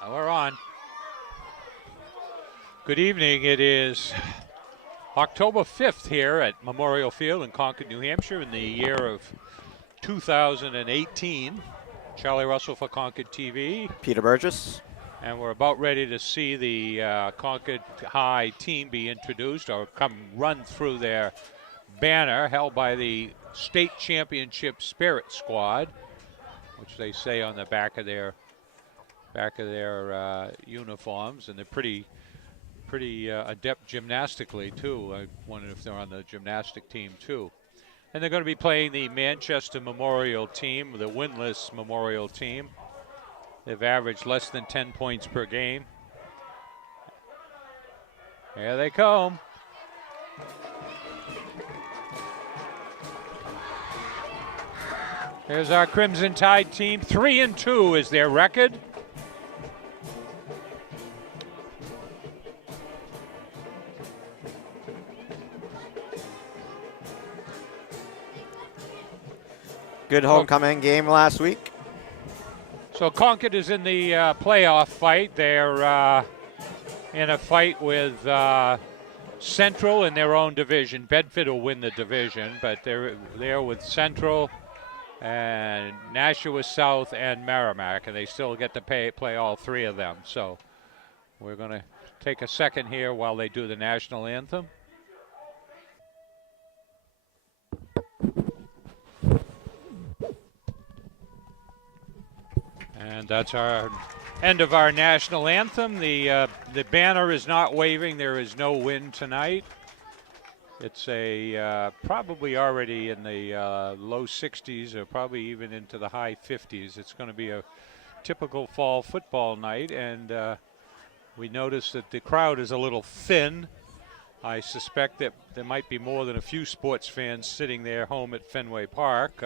We're on. Good evening. It is October 5th here at Memorial Field in Concord, New Hampshire in the year of 2018. Charlie Russell for Concord TV. Peter Burgess. And we're about ready to see the Concord High team be introduced or come run through their banner held by the state championship Spirit Squad, which they say on the back of their uniforms, and they're pretty adept gymnastically too. I wonder if they're on the gymnastic team too. And they're going to be playing the Manchester Memorial team, the winless Memorial team. They've averaged less than 10 points per game. Here they come. Here's our Crimson Tide team. 3-2 is their record. Good homecoming game last week. So Concord is in the playoff fight. They're in a fight with Central in their own division. Bedford will win the division, but they're there with Central and Nashua South and Merrimack, and they still get to play all three of them. So we're going to take a second here while they do the national anthem. And that's our end of our national anthem. The banner is not waving. There is no wind tonight. It's probably already in the low 60s or probably even into the high 50s. It's going to be a typical fall football night, and we notice that the crowd is a little thin. I suspect that there might be more than a few sports fans sitting there home at Fenway Park,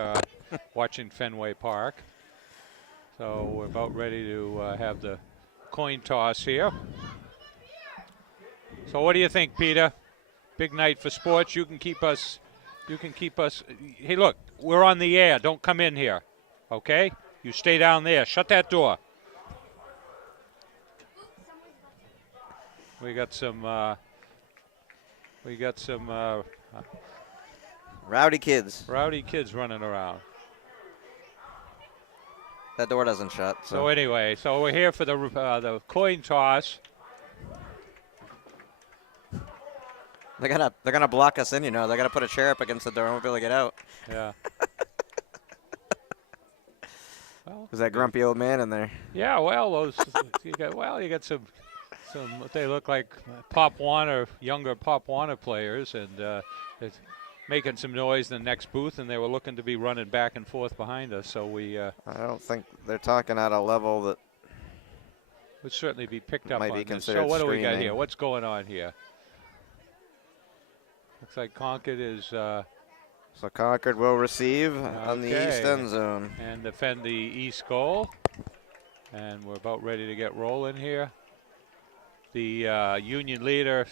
watching Fenway Park. So we're about ready to have the coin toss here. So what do you think, Peter? Big night for sports. You can keep us. Hey, look, we're on the air. Don't come in here, okay? You stay down there. Shut that door. We got some Rowdy kids. Rowdy kids running around. That door doesn't shut. So anyway, so we're here for the coin toss. They're gonna block us in, you know. They're gonna put a chair up against the door and we'll be able to get out. Yeah. Well, there's that grumpy old man in there. Yeah, well, you got some what they look like Pop Warner, younger Pop Warner players, and it's making some noise in the next booth, and they were looking to be running back and forth behind us. So we. I don't think they're talking at a level that would certainly be picked up might on be this. considered So what do we got screaming. here? What's going on here? Looks like Concord is. So Concord will receive on the east end zone and defend the east goal. And we're about ready to get rolling here. The Union leader.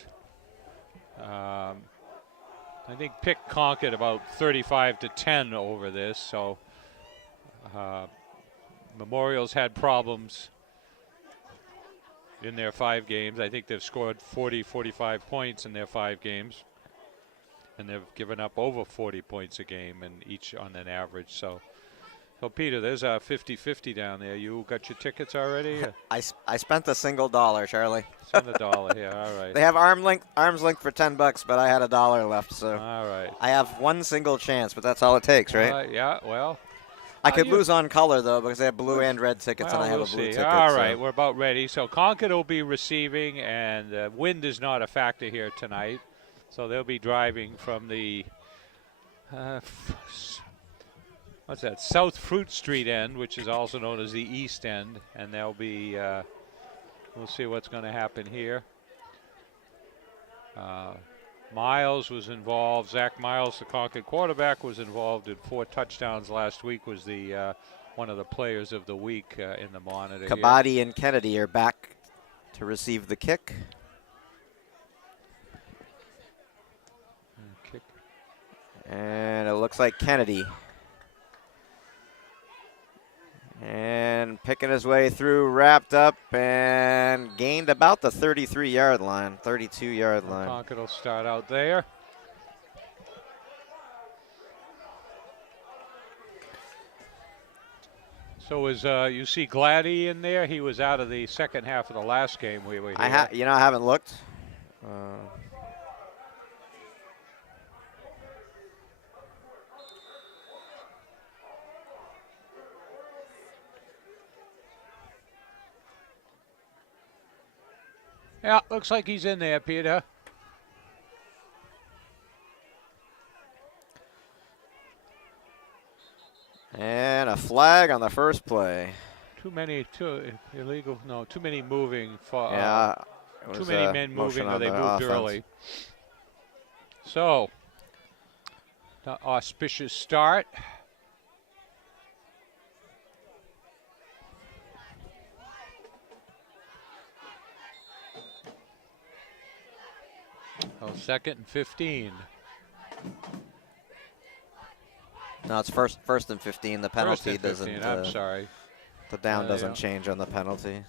I think picked Concord about 35-10 over this. So Memorial's had problems in their 5 games. I think they've scored 45 points in their 5 games. And they've given up over 40 points a game in each on an average. So Peter, there's a 50-50 down there. You got your tickets already? I spent $1, Charlie. Spend $1 here. All right. They have arms length for $10, but I had $1 left, so all right. I have one single chance, but that's all it takes, right? Yeah. Well, I could lose on color though because they have blue and red tickets, and I have a blue ticket. All right, we're about ready. So Concord will be receiving, and wind is not a factor here tonight. So they'll be driving from the what's that? South Fruit Street end, which is also known as the East End, and they'll be. We'll see what's going to happen here. Miles was involved. Zach Miles, the Concord quarterback, was involved in 4 touchdowns last week. Was the one of the players of the week in the monitor. Kabaddi and Kennedy are back to receive the kick. And it looks like Kennedy. And picking his way through, wrapped up, and gained about the 33-yard line, 32-yard line. Concord will start out there. So is you see Gladdy in there? He was out of the second half of the last game we were here. I haven't looked. Yeah, looks like he's in there, Peter. And a flag on the first play. Too many moving. Yeah. Too many men moving, or they moved early. So, the auspicious start. Oh, 2nd and 15. No, it's first and 15. The penalty First and 15, doesn't. I'm sorry. The down doesn't change on the penalty.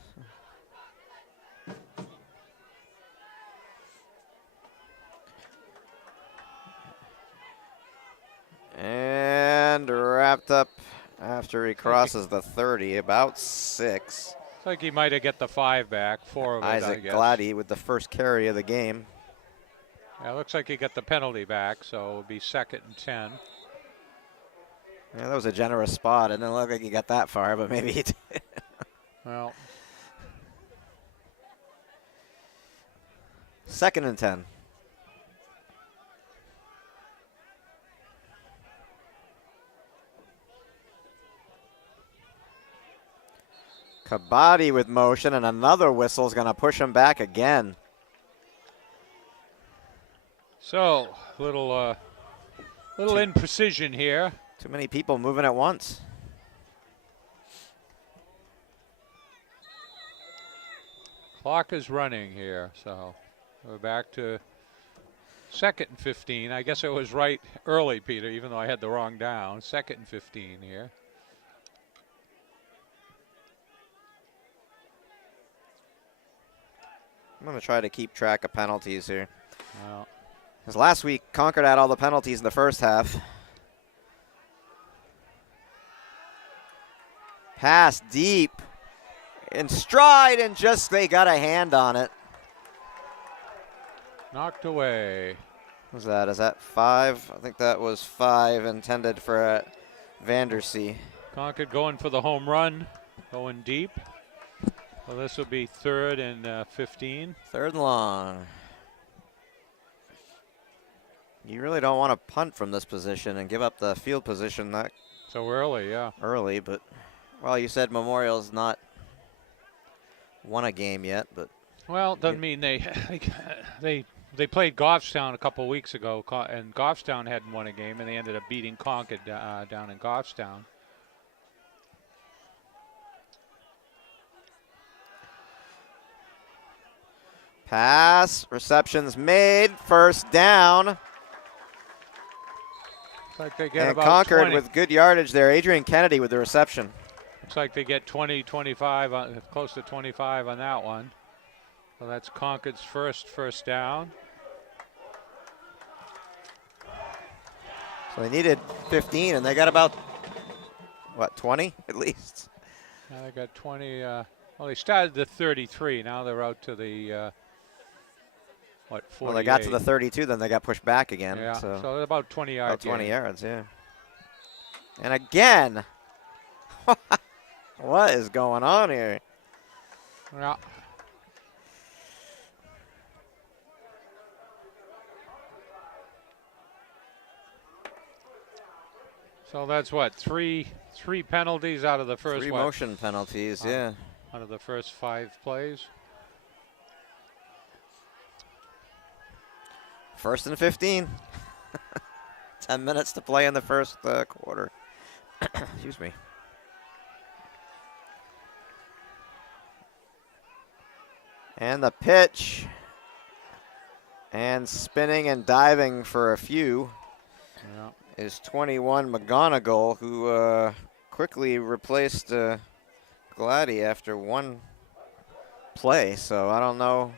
And wrapped up after he crosses the 30, about 6. Looks like he might have get the 5 back, 4 of it, Isaac I guess. Gladdy with the first carry of the game. Yeah, looks like he got the penalty back, so it'll be 2nd and 10. Yeah, that was a generous spot. It didn't look like he got that far, but maybe he did. Well, 2nd and 10. Kabaddi with motion, and another whistle is going to push him back again. so little imprecision here. Too many people moving at once. Clock is running here, so we're back to 2nd and 15. I guess I was right early, Peter, even though I had the wrong down. 2nd and 15 here. I'm going to try to keep track of penalties here. Well, Because last week, Concord had all the penalties in the first half. Pass deep. In stride, and just they got a hand on it. knocked away. What was that? Is that 5? I think that was 5 intended for Vandersea. Concord going for the home run, going deep. Well, this will be 3rd and 15. 3rd and long. You really don't want to punt from this position and give up the field position that So early, yeah. early, but, well, you said Memorial's not won a game yet, but. Well, doesn't mean they played Goffstown a couple weeks ago, and Goffstown hadn't won a game, and they ended up beating Concord down in Goffstown. Pass, receptions made, 1st down. Looks like they get And about Concord 20. with good yardage there. Adrian Kennedy with the reception. Looks like they get 20, 25, close to 25 on that one. So that's Concord's first down. So they needed 15, and they got about, what, 20 at least? Now they got 20. Well, they started the 33. Now they're out to the, 48. Well, they got to the 32, then they got pushed back again. Yeah, so they're about 20 yards. about 20 yards, yeah. And again, what is going on here? Yeah. So that's what, three penalties out of the first 3 motion penalties, yeah. Out of the first 5 plays. 1st and 15. 10 minutes to play in the first quarter. Excuse me. And the pitch. And spinning and diving for a few. Yeah. Is 21 McGonigal, who quickly replaced Gladdy after one play, so I don't know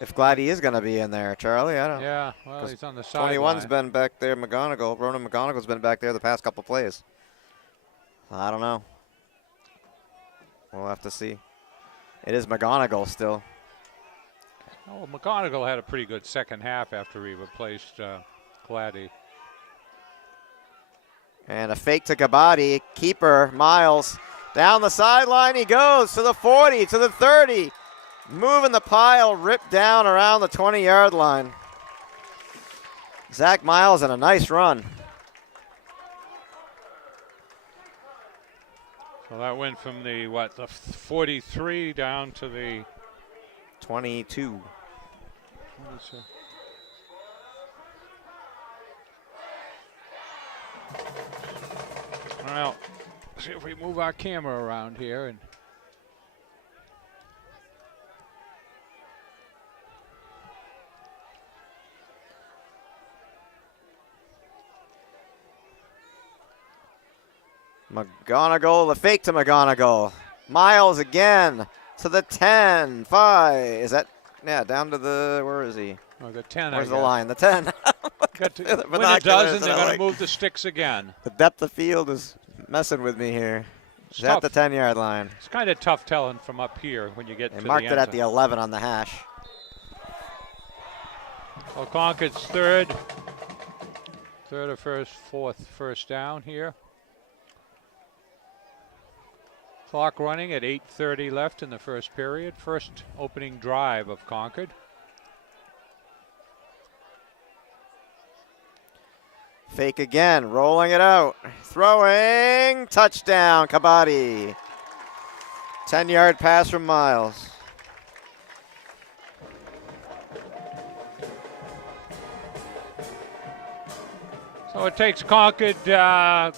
if Gladdy is going to be in there, Charlie. I don't. Yeah, well, he's on the sideline. 21's been back there. Ronan McGonagall's been back there the past couple plays. I don't know. We'll have to see. It is McGonagall still. Oh, McGonagall had a pretty good second half after he replaced Gladdy. And a fake to Kabaddi. Keeper, Miles. Down the sideline he goes to the 40, to the 30. Moving the pile, ripped down around the 20-yard line. Zach Miles in a nice run. So that went from the 43 down to the 22. 22. Well, see if we move our camera around here and McGonagall, the fake to McGonagall. Miles again to the 10, 5. Is that, yeah, down to the, where is he? oh, the 10. Where's the line? The 10. When it doesn't, they're going to move the sticks again. The depth of field is messing with me here. It's at the 10-yard line. It's kind of tough telling from up here when you get to the end. They marked it at the 11 on the hash. Well, Concord's third or fourth down here. Clock running at 8:30 left in the first period. First opening drive of Concord. Fake again, rolling it out. Throwing, touchdown, Kabaddi. 10-yard pass from Miles. So it takes Concord a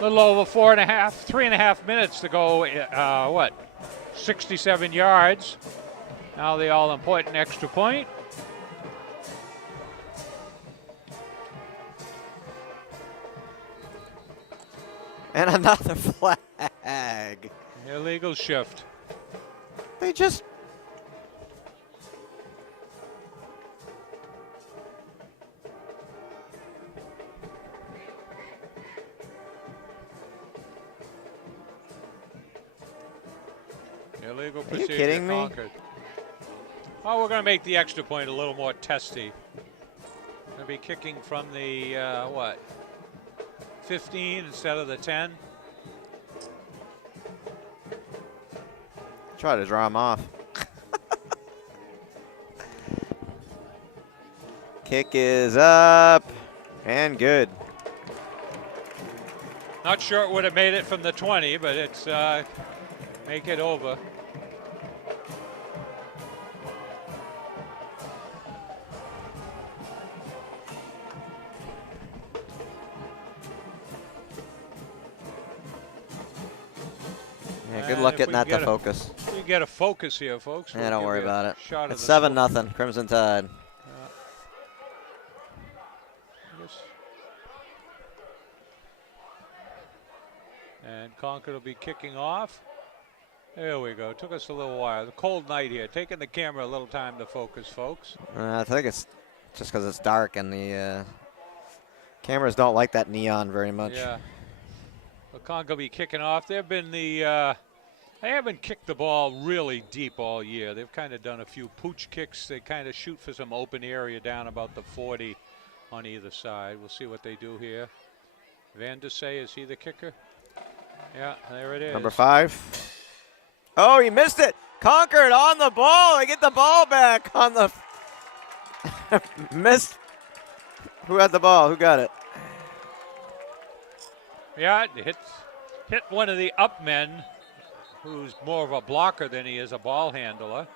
little over 3.5 minutes to go, 67 yards. Now the all-important extra point. And another flag. Illegal shift. They just... Illegal Are procedure. you kidding me? Concord. Oh, we're going to make the extra point a little more testy. Going to be kicking from the, 15 instead of the 10. Try to draw him off. Kick is up and good. Not sure it would have made it from the 20, but it's make it over. Yeah, good luck getting that to focus. We get a focus here, folks. Yeah, don't worry about it. Shot It's 7-0, Crimson Tide. And Concord will be kicking off. There we go. Took us a little while. The cold night here. Taking the camera a little time to focus, folks. I think it's just because it's dark and the cameras don't like that neon very much. Yeah. But Concord will be kicking off. They've been they haven't kicked the ball really deep all year. They've kind of done a few pooch kicks. They kind of shoot for some open area down about the 40 on either side. We'll see what they do here. Van de Say, is he the kicker? Yeah, there it is. Number 5. Oh, he missed it. Concord on the ball. They get the ball back on the missed. Who had the ball? Who got it? Yeah, it hit one of the up men, who's more of a blocker than he is a ball handler,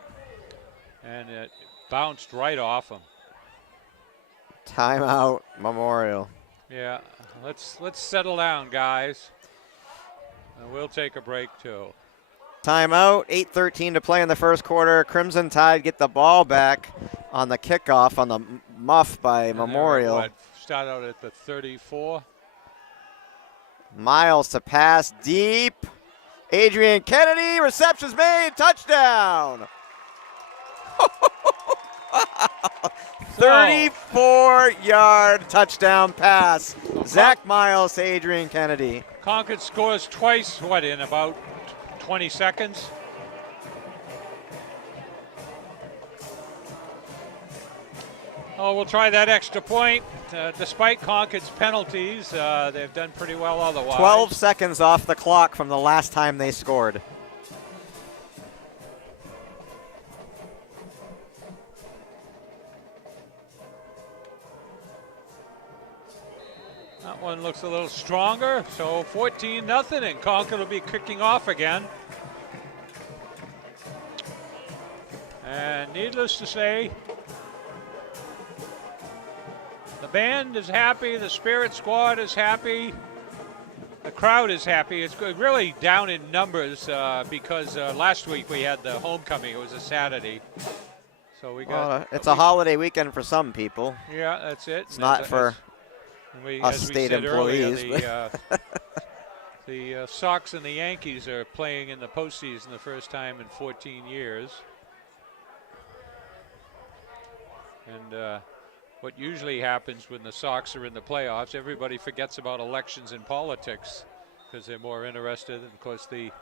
and it bounced right off him. Timeout, Memorial. Yeah, let's settle down, guys. And we'll take a break too. Timeout, 8:13 to play in the first quarter. Crimson Tide get the ball back on the kickoff on the muff by And Memorial. start out at the 34. Miles to pass deep. Adrian Kennedy, reception's made, touchdown. 34-yard touchdown pass. Zach Miles to Adrian Kennedy. Concord scores twice, what, in about 20 seconds? Oh, we'll try that extra point. Despite Concord's penalties, they've done pretty well otherwise. 12 seconds off the clock from the last time they scored. That one looks a little stronger, so 14-0, and Concord will be kicking off again. And needless to say, the band is happy, the Spirit Squad is happy, the crowd is happy. It's really down in numbers because last week we had the homecoming. It was a Saturday. So we got. It's a holiday weekend for some people. Yeah, that's it. It's not for us state employees. Earlier, the Sox and the Yankees are playing in the postseason the first time in 14 years. And what usually happens when the Sox are in the playoffs, everybody forgets about elections and politics because they're more interested. And of course, the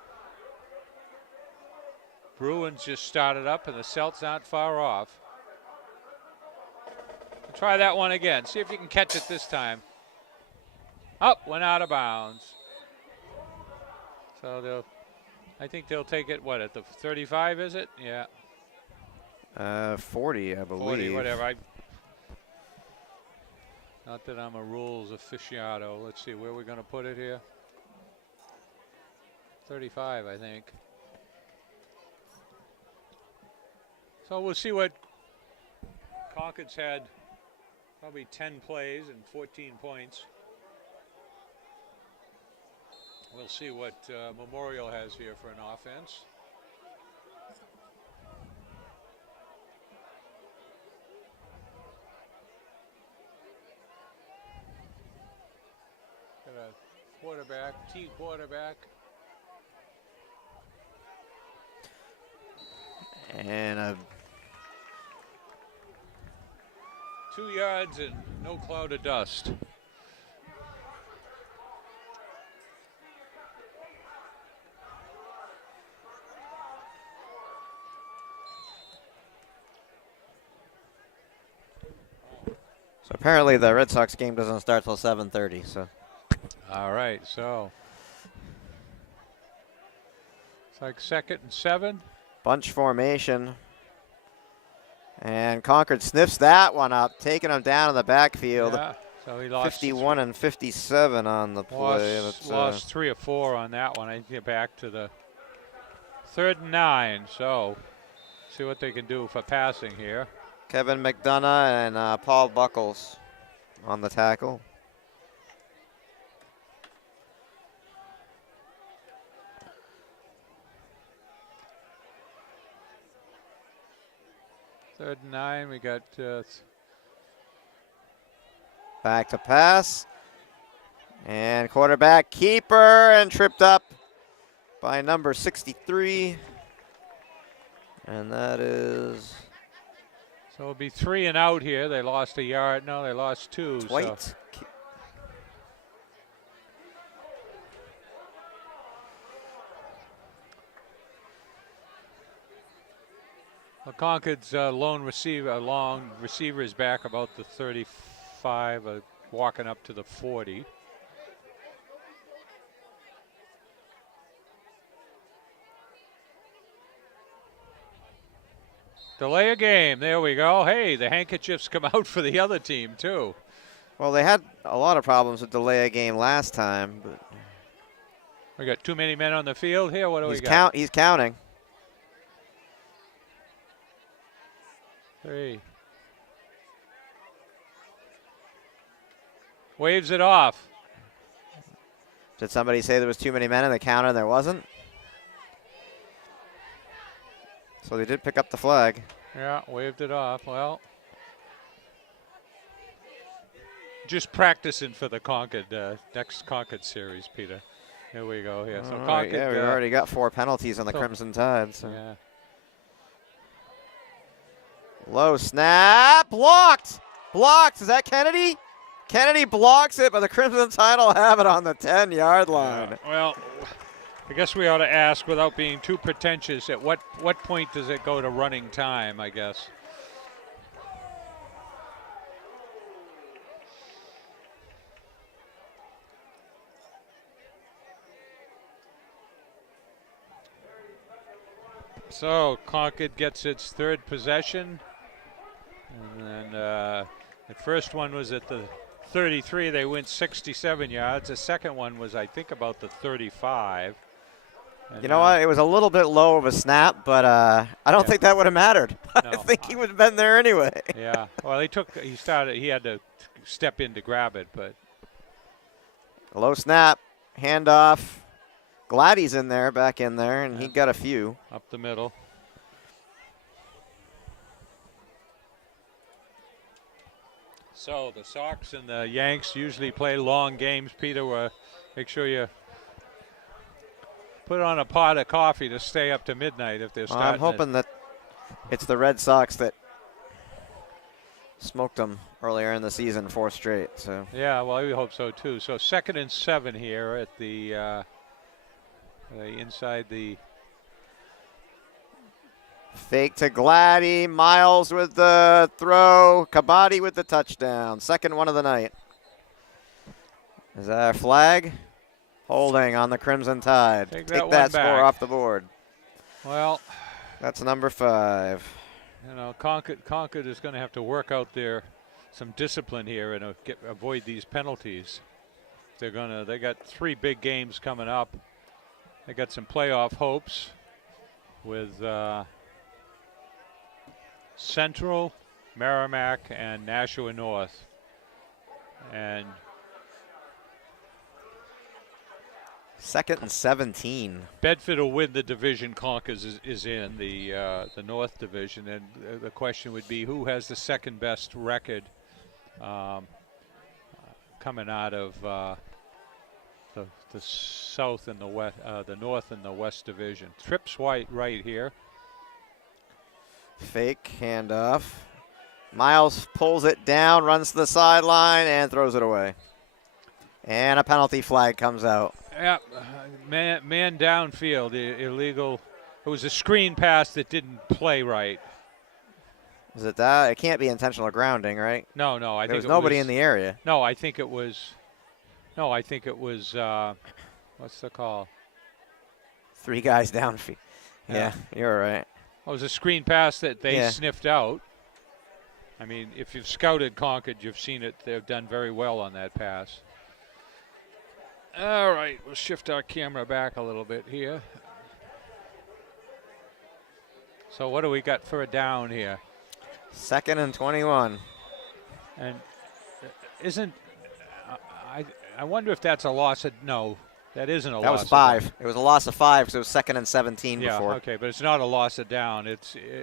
Bruins just started up, and the Celts aren't far off. We'll try that one again. See if you can catch it this time. Up, went out of bounds. So I think they'll take it, what, at the 35, is it? Yeah. 40, I believe. 40, whatever. Not that I'm a rules aficionado. Let's see, where we're going to put it here. 35, I think. So we'll see what Concord's had. Probably 10 plays and 14 points. We'll see what Memorial has here for an offense. Got a quarterback, T quarterback. And 2 yards and no cloud of dust. so apparently the Red Sox game doesn't start till 7:30. So. All right, so it's like 2nd and 7. Bunch formation. And Concord sniffs that one up, taking him down in the backfield. Yeah, so he lost 51 and 57 on the play. Lost 3 or 4 on that one. I get back to the 3rd and 9. So see what they can do for passing here. Kevin McDonough and Paul Buckles on the tackle. Third and 9. We got back to pass. And quarterback keeper and tripped up by number 63. And that is so it'll be 3 and out here. They lost a yard. No, they lost 2. Dwight. So. Well, Concord's long receiver is back about the 35, walking up to the 40. Delay a game. There we go. Hey, the handkerchiefs come out for the other team, too. Well, they had a lot of problems with delay a game last time. But we got too many men on the field here. What do we got? He's counting. 3. Waves it off. Did somebody say there was too many men in the counter and there wasn't? So they did pick up the flag. Yeah, waved it off. Well, just practicing for the Concord next Concord series, Peter. Here we go. Here, so All right, Concord. yeah, we've already got 4 penalties on the Crimson Tide. So. Yeah. Low snap, blocked. Blocked. Is that Kennedy? Kennedy blocks it, but the Crimson Tide will have it on the 10-yard line. Yeah, well, I guess we ought to ask, without being too pretentious, at what point does it go to running time, I guess? So Concord gets its 3rd possession. And then the first one was at the 33. They went 67 yards. The second one was, I think, about the 35. And you know what? It was a little bit low of a snap, but I don't think that would have mattered. No, I think he would have been there anyway. Yeah. Well, he had to step in to grab it, but. Low snap, handoff. Glad he's in there, back in there, and he got a few. Up the middle. So the Sox and the Yanks usually play long games. Peter, make sure you put on a pot of coffee to stay up to midnight if they're starting. I'm hoping that it's the Red Sox that smoked them earlier in the season, 4 straight. So yeah, well, we hope so too. So 2nd and 7 here at the inside the. Fake to Gladdy, Miles with the throw, Kabaddi with the touchdown. 2nd one of the night. Is that a flag? Holding on the Crimson Tide. Take that score off the board. Well, that's number 5. You know, Concord is going to have to work out some discipline here and avoid these penalties. They got 3 big games coming up. They got some playoff hopes with Central, Merrimack, and Nashua North. And 2nd and 17. Bedford will win the division. Concord is in the North Division, and the question would be who has the 2nd best record coming out of the South and the West, the North and the West Division. Trips right here. Fake handoff. Miles pulls it down, runs to the sideline, and throws it away. And a penalty flag comes out. Yeah, man downfield, illegal. It was a screen pass that didn't play right. Is it that? It can't be intentional grounding, right? No, I think there was nobody in the area. No, I think it was. No, I think it was. What's the call? 3 guys downfield. Yeah, you're right. It was a screen pass that they sniffed out. I mean, if you've scouted Concord, you've seen it. They've done very well on that pass. All right, we'll shift our camera back a little bit here. So what do we got for a down here? 2nd and 21. And isn't I wonder if that's a loss of no. That isn't a loss. That was 5. It was a loss of 5 because it was 2nd and 17 yeah, before. Okay, but it's not a loss of down.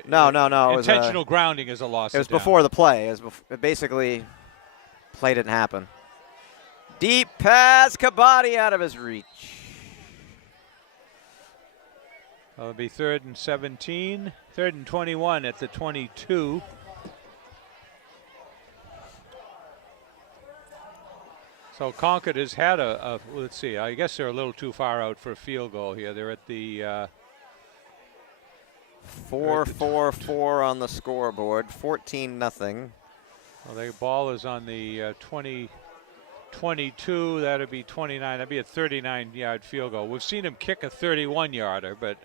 No. Intentional grounding is a loss. It was of down. before the play. It basically, play didn't happen. Deep pass, Kabaddi out of his reach. It'll be 3rd and 17, 3rd and 21 at the 22. So Concord has had let's see, I guess they're a little too far out for a field goal here. They're at the 4-4-4 on the scoreboard, 14-0. Well, the ball is on the 22, that'd be 29, that'd be a 39-yard field goal. We've seen him kick a 31-yarder, but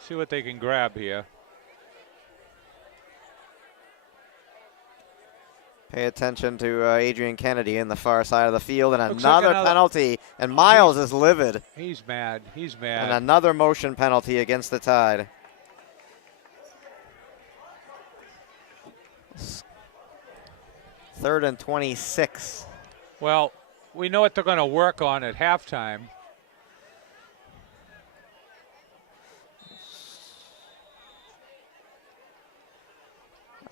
see what they can grab here. Pay attention to Adrian Kennedy in the far side of the field, and Looks another like penalty, and Miles is livid. He's mad. And another motion penalty against the Tide. 3rd and 26. Well, we know what they're going to work on at halftime.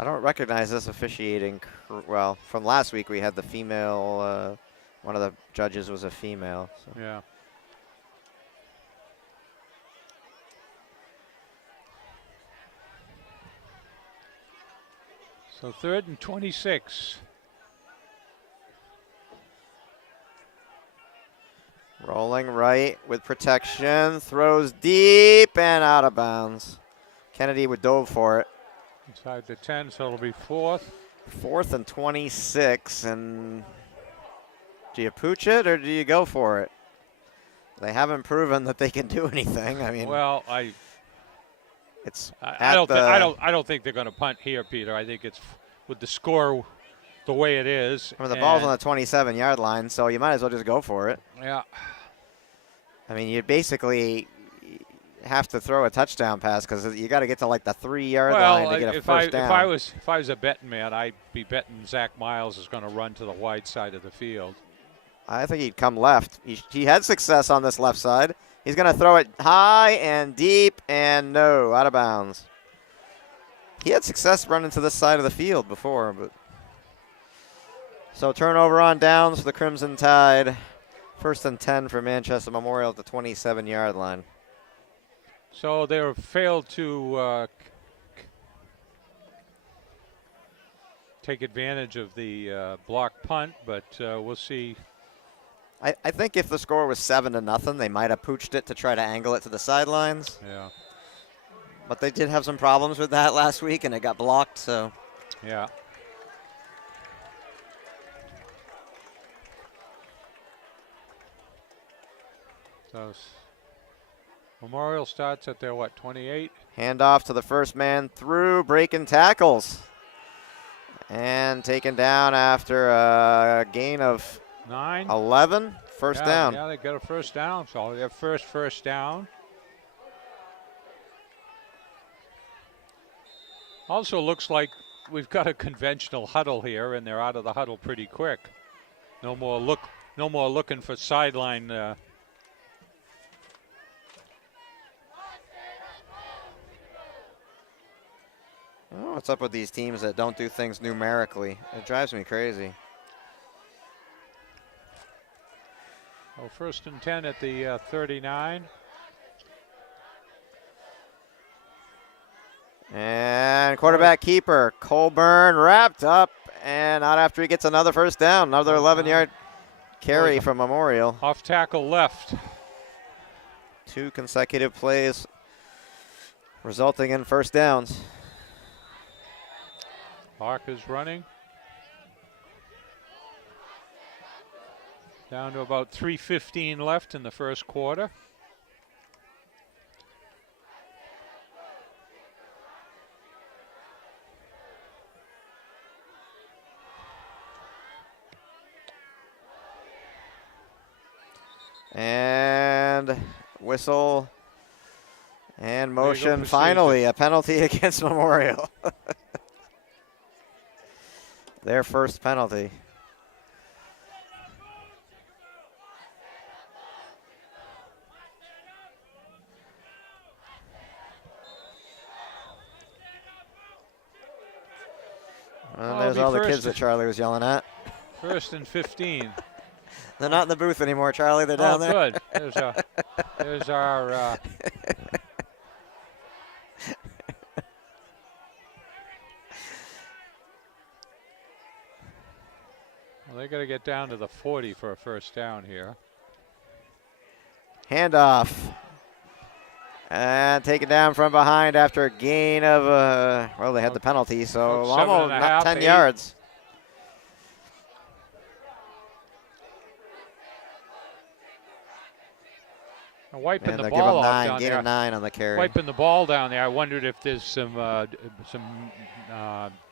I don't recognize this officiating. Well, from last week we had the female. One of the judges was a female. So. Yeah. So 3rd and 26. Rolling right with protection. Throws deep and out of bounds. Kennedy would dove for it. Inside the 10, so it'll be 4th. 4th and 26. And do you pooch it or do you go for it? They haven't proven that they can do anything. I mean, well, I don't think they're going to punt here, Peter. I think it's with the score the way it is. I mean, the ball's on the 27-yard line, so you might as well just go for it. Yeah. I mean, you basically have to throw a touchdown pass because you got to get to like the 3-yard line to get a first down. If I was a betting man, I'd be betting Zach Miles is going to run to the wide side of the field. I think he'd come left. He had success on this left side. He's going to throw it high and deep and no, out of bounds. He had success running to this side of the field before, but so turnover on downs for the Crimson Tide. 1st and 10 for Manchester Memorial at the 27-yard line. So they failed to take advantage of the block punt, but we'll see. I think if the score was 7-0, they might have pooched it to try to angle it to the sidelines. Yeah. But they did have some problems with that last week, and it got blocked. So. Yeah. So Memorial starts at their, 28? Handoff to the first man through, breaking tackles. And taken down after a gain of 9. 11. First down. Yeah, they got a first down. So their first down. Also looks like we've got a conventional huddle here, and they're out of the huddle pretty quick. No more looking for sideline. What's up with these teams that don't do things numerically? It drives me crazy. Oh, 1st and 10 at the 39. And quarterback keeper, Colburn wrapped up, and not after he gets another first down. Another 11-yard carry from Memorial. Off tackle left. 2 consecutive plays resulting in first downs. Clark is running. Down to about 3:15 left in the first quarter. And whistle and motion. Finally, a penalty against Memorial. Their first penalty. And there's all the kids that Charlie was yelling at. 1st and 15. They're not in the booth anymore, Charlie. They're down there. Oh, good. There's our. Well, they got to get down to the 40 for a first down here. Handoff. And taken down from behind after a gain of, well, they had the penalty, so almost not 10 yards. Wiping the ball off down there. Gain of 9 on the carry. Wiping the ball down there. I wondered if there's some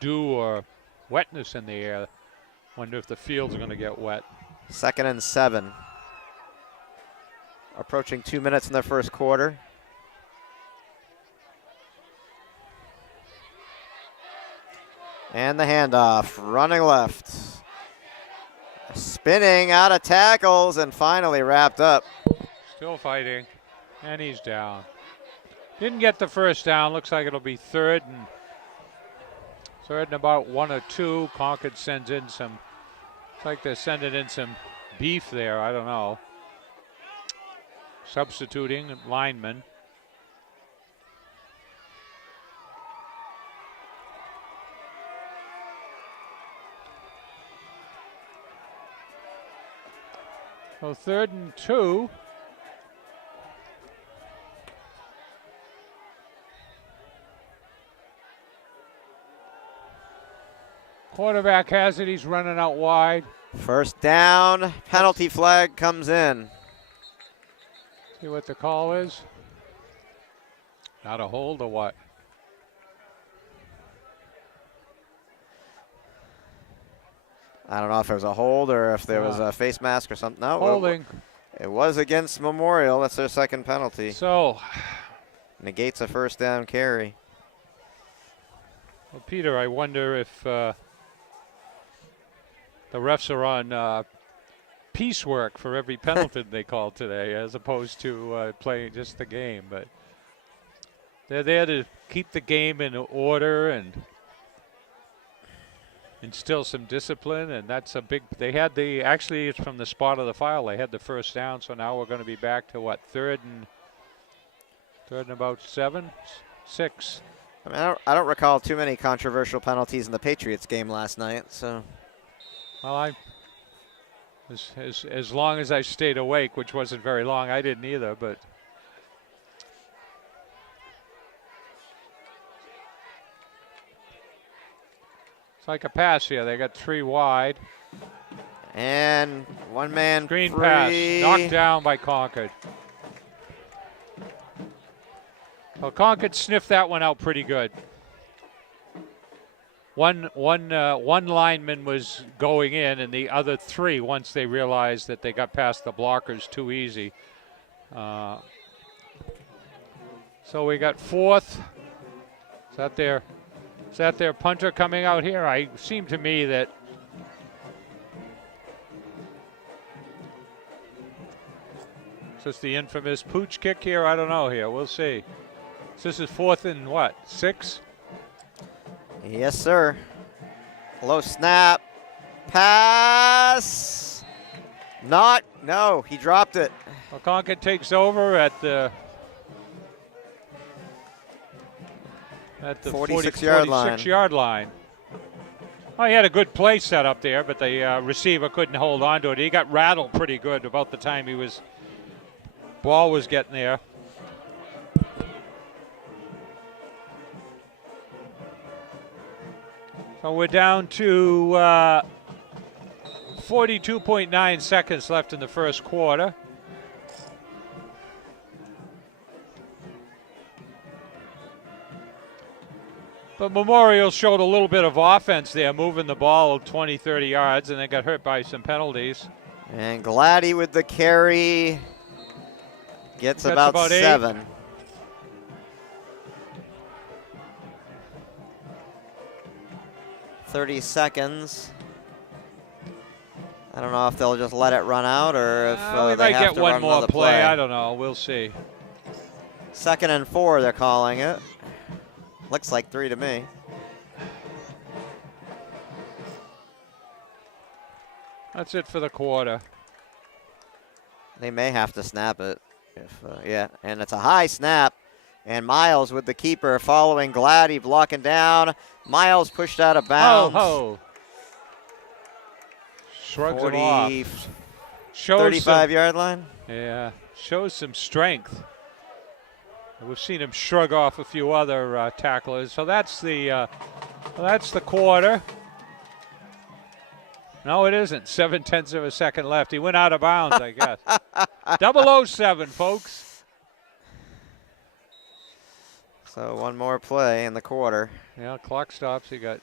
dew or wetness in the air. Wonder if the field's going to get wet. 2nd and 7. Approaching 2 minutes in the first quarter. And the handoff, running left. Spinning out of tackles and finally wrapped up. Still fighting, and he's down. Didn't get the first down. Looks like it'll be 3rd and Third and about 1 or 2. Concord sends in some, it's like they're sending in some beef there. I don't know. Substituting linemen. So 3rd and 2. Quarterback has it. He's running out wide. First down. Penalty flag comes in. See what the call is. Not a hold or what? I don't know if it was a hold or if there was a face mask or something. No, holding. It was against Memorial. That's their second penalty. So negates a first down carry. Well, Peter, I wonder if the refs are on piecework for every penalty they call today, as opposed to playing just the game. But they're there to keep the game in order and instill some discipline, and that's a big. They had the actually it's from the spot of the file. They had the first down, so now we're going to be back to what, third and about 7, 6. I mean, I don't recall too many controversial penalties in the Patriots game last night. So, well, as long as I stayed awake, which wasn't very long, I didn't either, but. It's like a pass here. They got 3 wide. And one man screen free. Pass, knocked down by Concord. Well, Concord sniffed that one out pretty good. One lineman was going in, and the other 3, once they realized that they got past the blockers too easy. So we got 4th. Is that their punter coming out here? I seem to me that is this the infamous pooch kick here? I don't know here. We'll see. So this is 4th and what, 6? Yes, sir. Low snap. Pass. No, he dropped it. Well, Concord takes over at the 46-yard line. Oh, he had a good play set up there, but the receiver couldn't hold on to it. He got rattled pretty good about the time ball was getting there. So we're down to 42.9 seconds left in the first quarter. But Memorial showed a little bit of offense there, moving the ball 20, 30 yards, and they got hurt by some penalties. And Gladdy with the carry gets about 7. 8. 30 seconds. I don't know if they'll just let it run out or if we they might have get to one run more another play. I don't know. We'll see. 2nd and 4, they're calling it. Looks like 3 to me. That's it for the quarter. They may have to snap it. Yeah, and it's a high snap. And Miles with the keeper following Gladdy, blocking down. Miles pushed out of bounds. Ho. Shrugs it off. 35-yard line? Yeah, shows some strength. We've seen him shrug off a few other tacklers. So that's the quarter. No, it isn't. 0.7 of a second left. He went out of bounds, I guess. 007, folks. So one more play in the quarter. Yeah, clock stops. He got.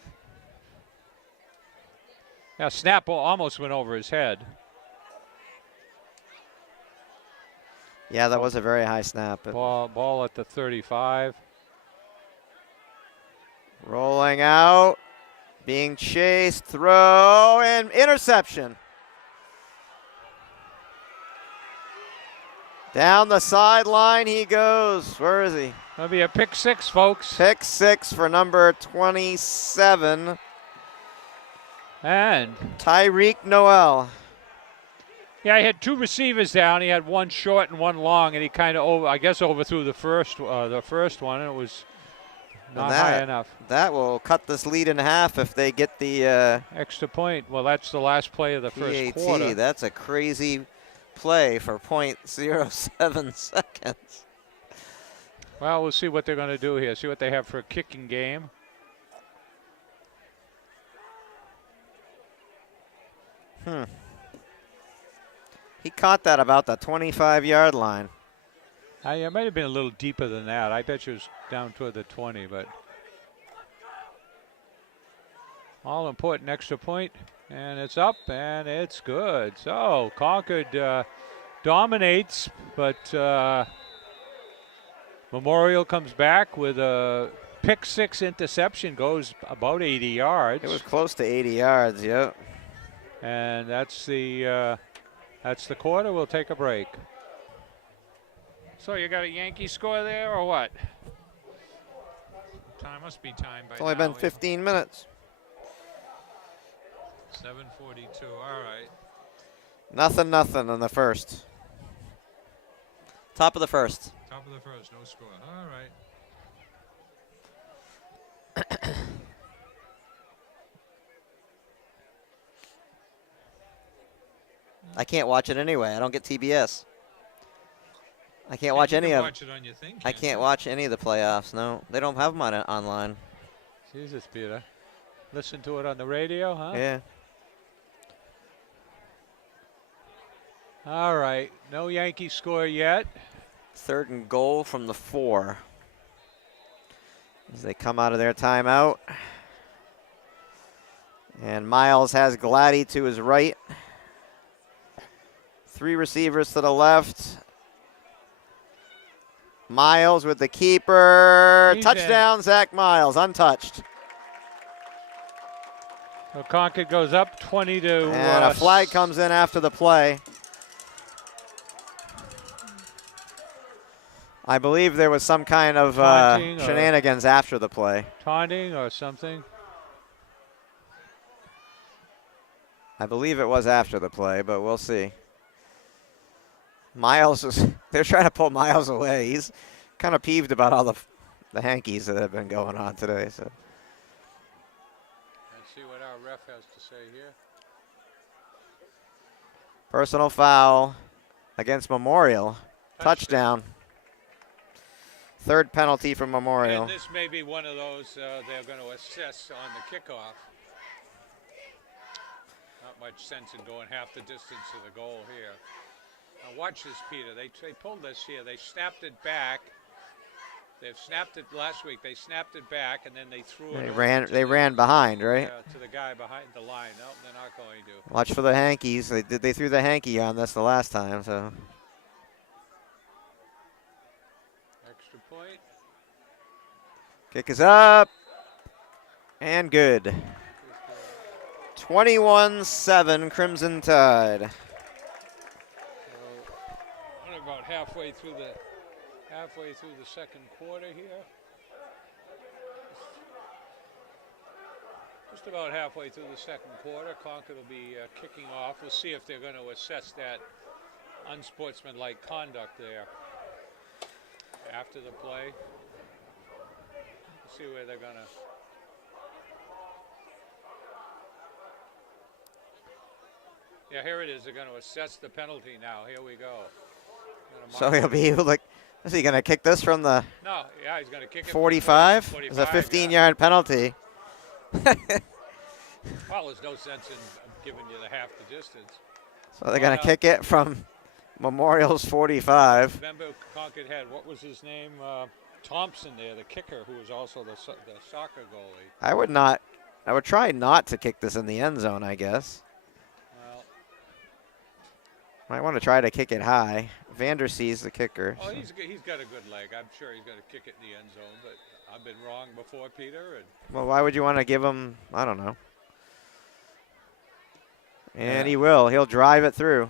Yeah, snap almost went over his head. Yeah, that was a very high snap. Ball at the 35. Rolling out. Being chased. Throw and interception. Down the sideline he goes. Where is he? That'll be a pick 6, folks. Pick 6 for number 27, And Tyreek Noel. yeah, he had 2 receivers down. He had 1 short and 1 long, and he kind of overthrew the first one, and it was not high enough. That will cut this lead in half if they get the Extra point. Well, that's the last play of the first PAT. quarter. That's a crazy play for .07 seconds. Well, we'll see what they're going to do here. See what they have for a kicking game. He caught that about the 25-yard line. It might have been a little deeper than that. I bet you it was down toward the 20, but all important extra point, and it's up, and it's good. So Concord dominates, but Memorial comes back with a pick 6 interception, goes about 80 yards. It was close to 80 yards, yep. And that's the quarter. We'll take a break. So you got a Yankee score there, or what? Time must be time by It's only now. been 15 minutes. 7:42. All right. Nothing in the first. Top of the first. Top of the first, no score. All right. I can't watch it anyway. I don't get TBS. I can't watch any of. Watch it on your thing. I can't watch any of the playoffs. No, they don't have them online. Jesus, Peter. Listen to it on the radio, huh? Yeah. All right. No Yankee score yet. 3rd and goal from the 4. As they come out of their timeout. And Miles has Gladdy to his right. 3 receivers to the left. Miles with the keeper. He's Touchdown, Zach Miles, untouched. So Concord goes up 20 to. And a flag comes in after the play. I believe there was some kind of shenanigans after the play. Taunting or something. I believe it was after the play, but we'll see. They're trying to pull Miles away. He's kind of peeved about all the hankies that have been going on today. So Let's see what our ref has to say here. personal foul against Memorial. Touchdown. 3rd penalty for Memorial. And this may be one of those they're going to assess on the kickoff. Not much sense in going half the distance to the goal here. Now watch this, Peter. They pulled this here. They snapped it back. They've snapped it last week. They snapped it back, and then they threw it. They ran behind, right? Yeah, to the guy behind the line. No, they're not going to. Watch for the hankies. They threw the hanky on this the last time. So Extra point. kick is up and good. 21-7 Crimson Tide. So we're about halfway through the second quarter here. Just about halfway through the second quarter. Concord will be kicking off. We'll see if they're going to assess that unsportsmanlike conduct there after the play. We'll see where they're going to. Yeah, here it is. They're going to assess the penalty now. Here we go. So he'll be able to. Is he going to kick this from the No, yeah, he's going to kick it 45? 45, It's a 15-yard penalty. Well, there's no sense in giving you the half the distance. So they're going to kick it from Memorial's 45. Remember, Concord had, what was his name? Thompson there, the kicker, who was also the soccer goalie. I would try not to kick this in the end zone, I guess. Well, Might want to try to kick it high. Vandersee's the kicker. oh, he's got a good leg. I'm sure he's going to kick it in the end zone, but I've been wrong before, Peter. And Well, why would you want to give him, I don't know. And Yeah. he will. He'll drive it through.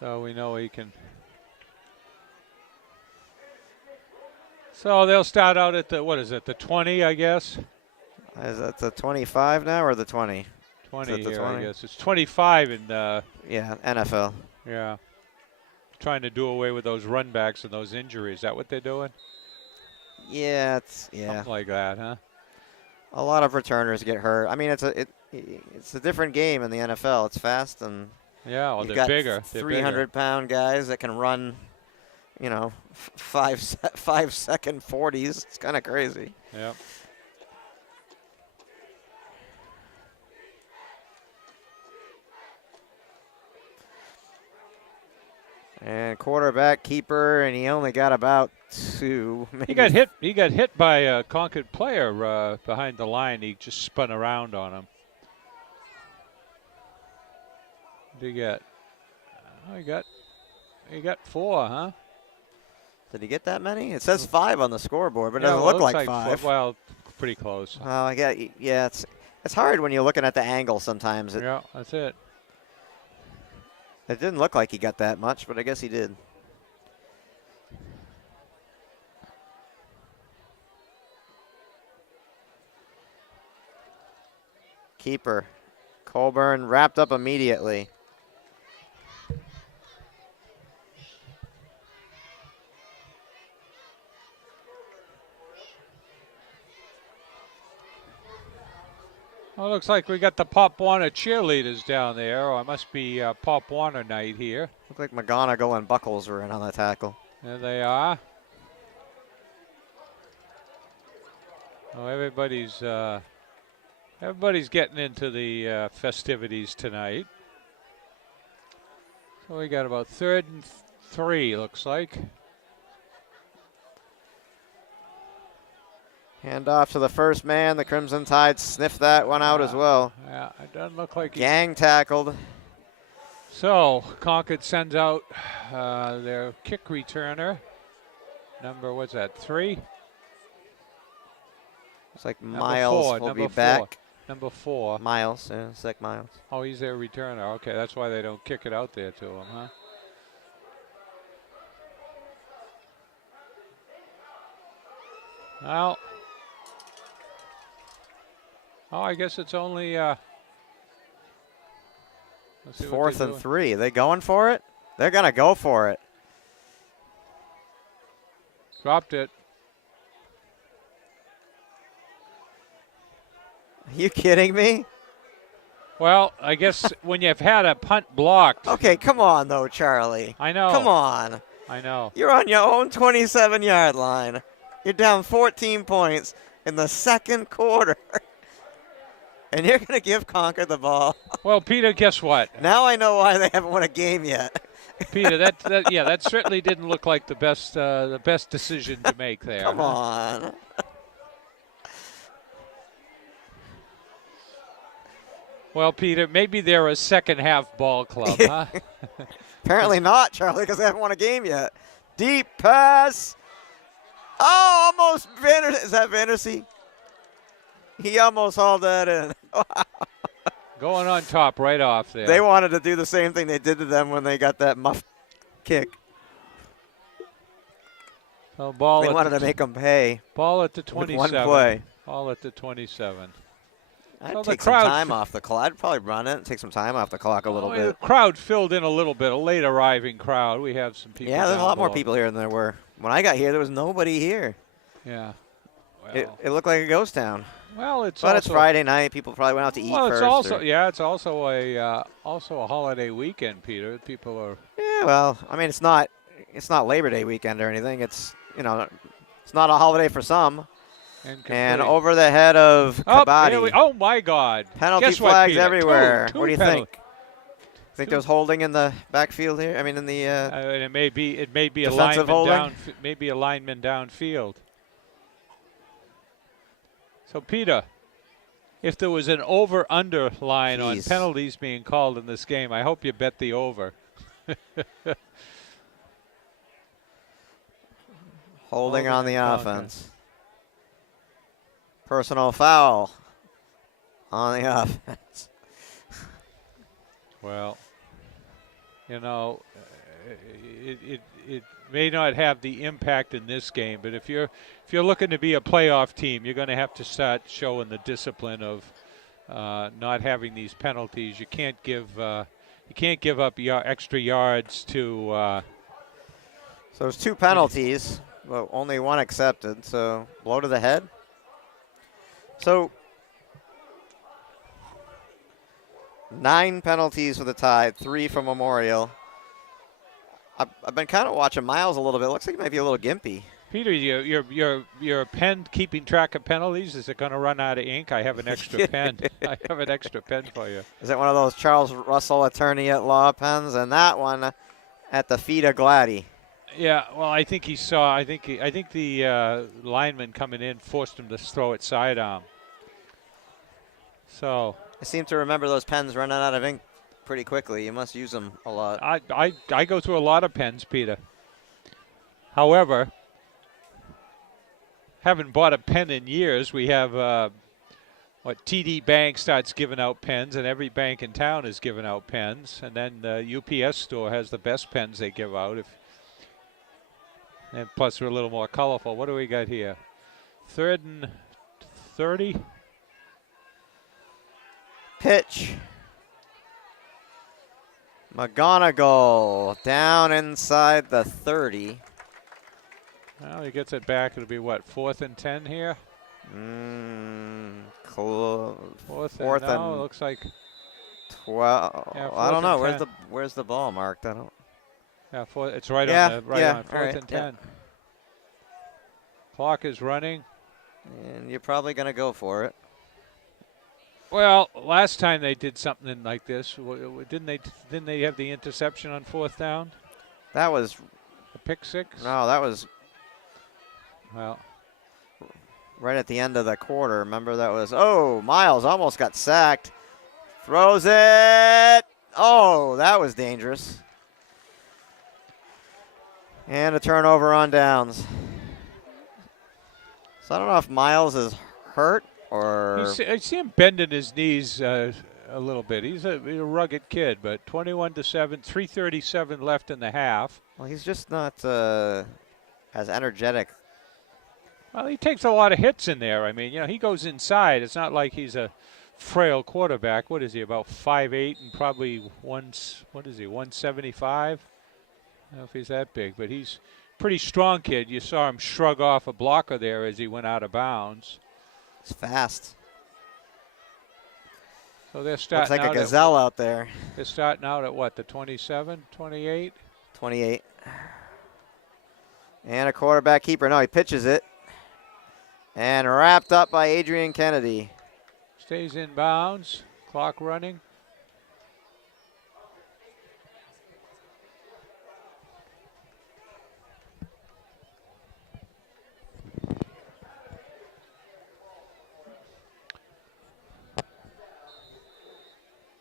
So we know he can. So they'll start out at the, what is it, the 20, I guess? Is that the 25 now or the 20? 20 the here, 20? I guess. It's 25 in, Yeah, NFL. yeah. Trying to do away with those runbacks and those injuries. Is that what they're doing? Yeah, Something like that, huh? A lot of returners get hurt. I mean, it's a different game in the NFL. It's fast and Yeah, well, you've they're got bigger. They're 300-pound guys that can run, 5-second 40s. It's kind of crazy. bigger. Yeah. And quarterback, keeper, and he only got about 2. Maybe. He got hit by a Concord player behind the line. He just spun around on him. What did he get? Oh, he got 4, huh? Did he get that many? It says 5 on the scoreboard, but it Yeah, doesn't well, look looks like 5. Well, pretty close. Well, yeah, it's hard when you're looking at the angle sometimes. Yeah, that's it. It didn't look like he got that much, but I guess he did. Keeper. Colburn wrapped up immediately. Well, looks like we got the Pop Warner cheerleaders down there. Or it must be Pop Warner night here. Looked like McGonigal and Buckles were in on the tackle. There they are. Oh, everybody's getting into the festivities tonight. So we got about 3rd and 3, looks like. Hand off to the first man. The Crimson Tide sniffed that one out as well. Yeah, it doesn't look like Gang tackled. So Concord sends out their kick returner. Number, what's that, 3? Looks like Number Miles 4, will number be 4. back. Number 4. Miles, yeah, Zach Miles. Oh, he's their returner. Okay, that's why they don't kick it out there to him, huh? Well, I guess it's only. Let's see what 4th they're and doing. 3. Are they going for it? They're going to go for it. Dropped it. Are you kidding me? Well, I guess when you've had a punt blocked. Okay, come on, though, Charlie. I know. Come on. I know. You're on your own 27-yard line. You're down 14 points in the second quarter. And you're going to give Concord the ball. Well, Peter, guess what? Now I know why they haven't won a game yet. Peter, that certainly didn't look like the best decision to make there. Come huh? on. Well, Peter, maybe they're a second half ball club, huh? Apparently not, Charlie, because they haven't won a game yet. Deep pass. Oh, almost Vandersea. Is that Vandersea? He almost hauled that in. Going on top right off there. They wanted to do the same thing they did to them when they got that muff kick. So ball They at wanted the to make them pay. Ball at the with 27. one play. Ball at the 27. I'd So the take some crowd time off the clock. I'd probably run it, take some time off the clock a little The bit. crowd filled in a little bit, a late arriving crowd. We have some people. Yeah, there's a down lot more below. people here than there were. When I got here, there was nobody here. Yeah. Well, It looked like a ghost town. well, it's But also, it's Friday night. People probably went out to eat Well, first. it's also or- it's also a holiday weekend, Peter. People are. Yeah, well, I mean, it's not Labor Day weekend or anything. It's it's not a holiday for some. And complete. over the head of Kabaddi. Oh my God! Penalty Guess what, flags Peter? everywhere. Two What do you penalty- think? Think there was holding in the backfield here? I mean, in the and it may be a defensive lineman holding? maybe a lineman downfield. So Peter, if there was an over/under line on Jeez. penalties being called in this game, I hope you bet the over. holding on the Concord. offense. Personal foul on the offense. Well, You know, it may not have the impact in this game, but if you're looking to be a playoff team, you're going to have to start showing the discipline of not having these penalties. You can't give up extra yards to. So there's 2 penalties, but only 1 accepted. So blow to the head. So 9 penalties for the Tide, 3 for Memorial. I've been kind of watching Miles a little bit. Looks like he might be a little gimpy. Peter, your pen keeping track of penalties, is it going to run out of ink? I have an extra pen. I have an extra pen for you. Is it one of those Charles Russell attorney at law pens? And that one at the feet of Gladdy. Yeah, well, I think he saw. I think the lineman coming in forced him to throw it sidearm. So I seem to remember those pens running out of ink pretty quickly. You must use them a lot. I go through a lot of pens, Peter. However, haven't bought a pen in years. We have TD Bank starts giving out pens, and every bank in town is giving out pens. And then the UPS store has the best pens they give out. And plus, they're a little more colorful. What do we got here? 3rd and 30. Pitch. McGonigal down inside the 30. Well, he gets it back. It'll be what, 4th and 10 here? Close. 4th and no, it looks like 12. Yeah, I don't know. 4th and Where's the ball marked? I don't. Yeah, it's right Yeah, on the right yeah, on 4th all right, and yeah. 10. Clock is running. And you're probably going to go for it. Well, last time they did something like this, didn't they have the interception on 4th down? That was. A pick six? No, that was Well, right at the end of the quarter. Remember that was. Oh, Miles almost got sacked. Throws it. Oh, that was dangerous. And a turnover on downs. So I don't know if Miles is hurt or. I see him bending his knees a little bit. He's a rugged kid, but 21-7, 3:37 left in the half. Well, he's just not as energetic. Well, he takes a lot of hits in there. I mean, he goes inside. It's not like he's a frail quarterback. What is he, about 5'8" and probably 175? I don't know if he's that big, but he's a pretty strong kid. You saw him shrug off a blocker there as he went out of bounds. It's fast. So they're starting Looks like out a gazelle out there. They're starting out at what, the 27, 28? 28. And a quarterback keeper. No, he pitches it. And wrapped up by Adrian Kennedy. Stays in bounds. Clock running.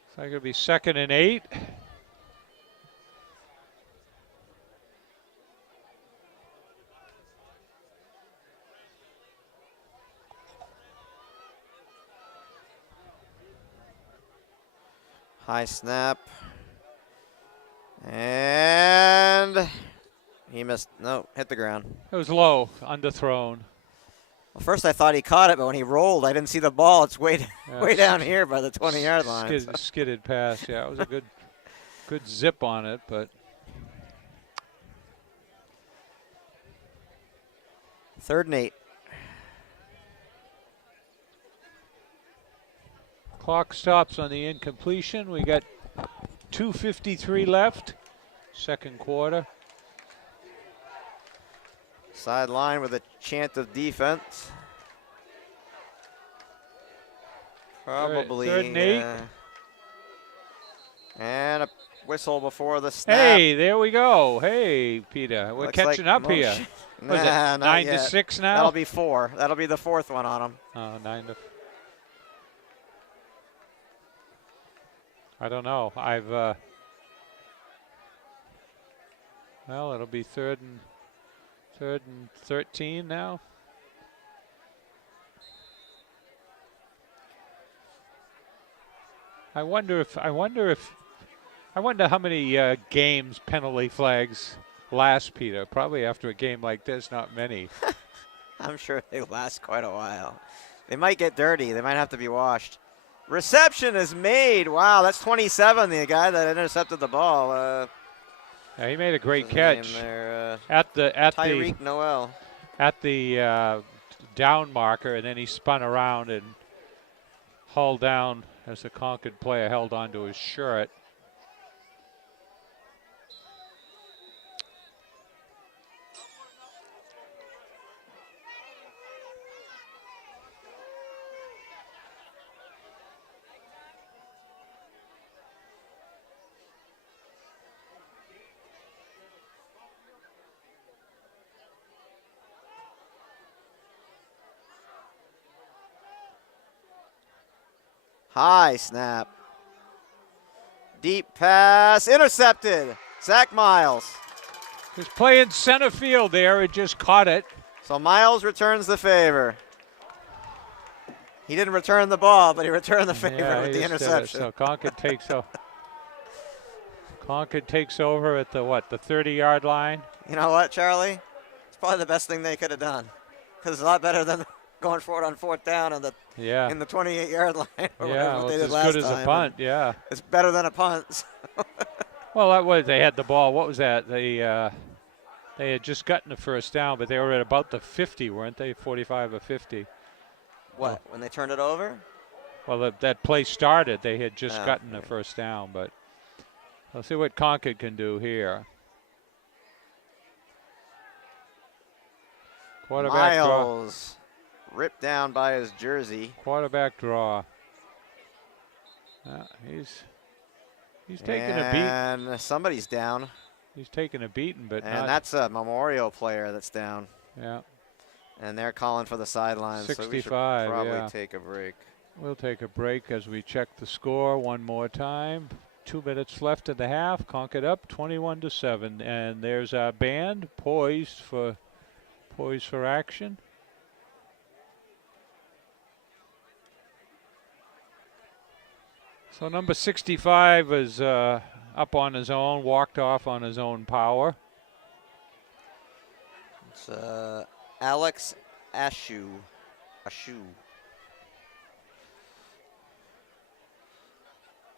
It's like it'll be 2nd and 8. High snap. And he missed. No, hit the ground. It was low, underthrown. Well, first I thought he caught it, but when he rolled, I didn't see the ball. It's way down here by the 20-yard line. Skidded past. Yeah, it was a good zip on it, but 3rd and 8. clock stops on the incompletion. We got 2:53 left, 2nd quarter. Sideline with a chant of defense. Probably. 3rd and 8. And a whistle before the snap. Hey, there we go. Hey, Peter, we're Looks catching like up here. Was it Nah, not 9 yet. to 6 now? That'll be 4. That'll be the 4th one on him. Oh, 9 to. I don't know. Well, it'll be 3rd and 13 now. I wonder if I wonder how many games penalty flags last, Peter. Probably after a game like this, not many. I'm sure they last quite a while. They might get dirty. They might have to be washed. Reception is made. Wow, that's 27, the guy that intercepted the ball. Yeah, he made a great What's his name catch there? at Tyreek Noel. the down marker, and then he spun around and hauled down as the Concord player held onto his shirt. High snap. Deep pass. Intercepted. Zach Miles. He's playing center field there. He just caught it. So Miles returns the favor. He didn't return the ball, but he returned the favor with the interception. So Concord takes over. Concord takes over at the 30-yard line. You know what, Charlie? It's probably the best thing they could have done, because it's a lot better than going for it on 4th down in the 28-yard line. Or yeah, what they did it's as last good as time. a punt. Yeah. It's better than a punt. Well, that was they had the ball. What was that? They had just gotten the first down, but they were at about the 50, weren't they? 45 or 50. What? When they turned it over? Well, that play started. They had just gotten the okay. first down, but let's see what Concord can do here. Quarterback Miles ripped down by his jersey. Quarterback draw. He's taking a beat. And somebody's down. He's taking a beating, but and that's a Memorial player that's down. Yeah. And they're calling for the sidelines. 65, so we should probably take a break. We'll take a break as we check the score one more time. 2 minutes left in the half. Concord up 21-7, and there's our band poised for action. So number 65 is up on his own, walked off on his own power. It's Alex Ashu.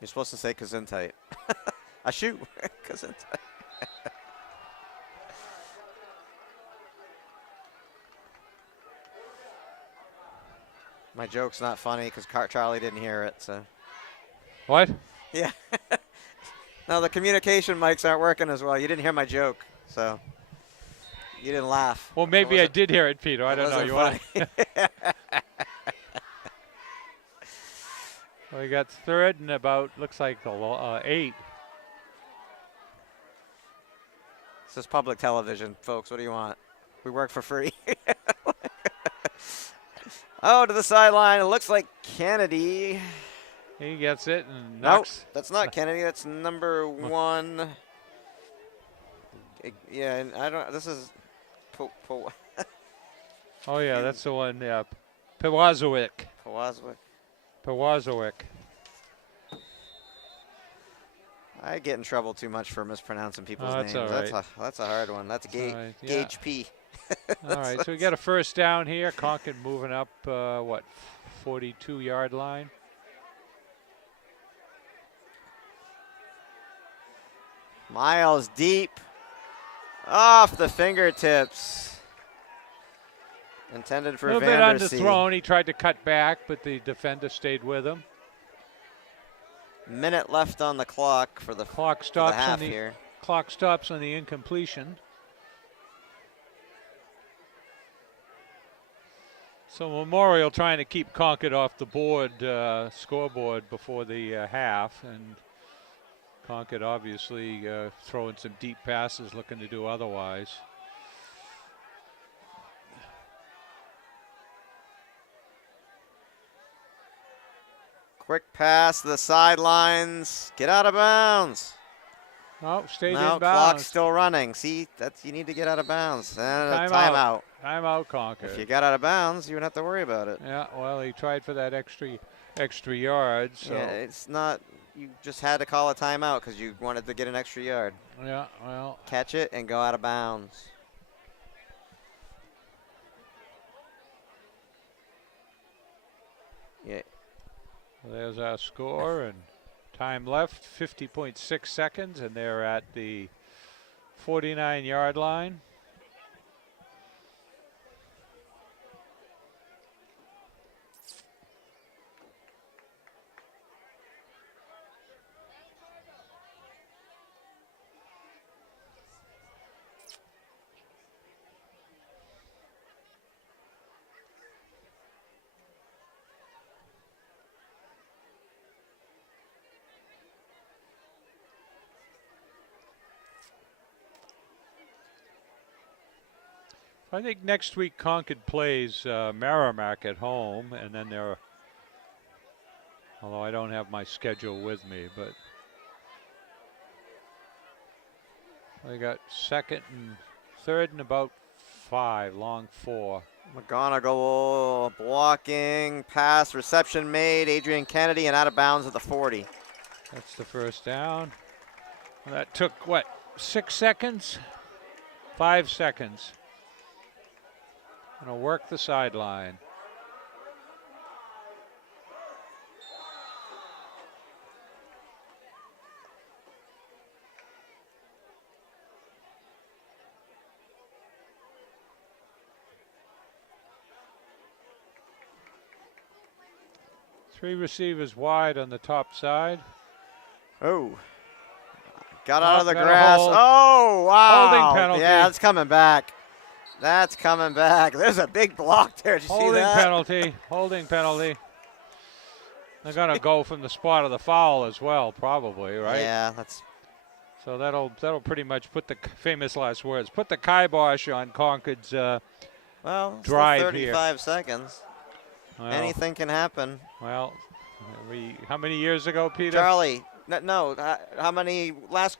You're supposed to say Gesundheit. Ashu. Gesundheit. My joke's not funny because Charlie didn't hear it. So. What? Yeah. No, the communication mics aren't working as well. You didn't hear my joke, so you didn't laugh. Well, maybe I did hear it, Peter. I don't know. You want? Well, we got 3rd and about looks like 8. This is public television, folks. What do you want? We work for free. Oh, to the sideline. It looks like Kennedy. He gets it and nope, knocks. That's not Kennedy. That's number 1. Yeah, and I don't. This is. Oh yeah, that's the one. Yeah, Pewazowick. I get in trouble too much for mispronouncing people's names. All right. That's a hard one. That's Right, Gage P. All right, so we got a first down here. Concord moving up, 42-yard line. Miles deep. Off the fingertips. Intended for a little Vandersea. bit underthrown. He tried to cut back, but the defender stayed with him. Minute left on the clock for the clock stops for the half on the here. Clock stops on the incompletion. So Memorial trying to keep Concord off the board, scoreboard before the half, and Concord obviously throwing some deep passes, looking to do otherwise. Quick pass to the sidelines. Get out of bounds. Oh, stayed in no, bounds. Clock's still running. See, you need to get out of bounds. And timeout. Timeout, Concord. If you got out of bounds, you wouldn't have to worry about it. Yeah, well, he tried for that extra yard. So. Yeah, it's not. you just had to call a timeout because you wanted to get an extra yard. Yeah, well. Catch it and go out of bounds. Yeah. There's our score, and time left, 50.6 seconds, and they're at the 49-yard line. I think next week Concord plays Merrimack at home, and then they're, although I don't have my schedule with me, but they got second and third and about 5, long 4. McGonigal blocking, pass, reception made, Adrian Kennedy, and out of bounds at the 40. That's the first down. And that took, what, 6 seconds? 5 seconds. Gonna work the sideline. Three receivers wide on the top side. Oh. Got out of the got a grass. hold. Oh, wow. Holding penalty. Yeah, that's coming back. That's coming back. There's a big block there. Did you see Holding that? penalty. Holding penalty. They're gonna go from the spot of the foul as well, probably, right? Yeah, that's. So that'll pretty much put the famous last words. Put the kibosh on Concord's Well, drive still here. 35 seconds. Well, Anything can happen. Well, how many years ago, Peter? Charlie, no, how many last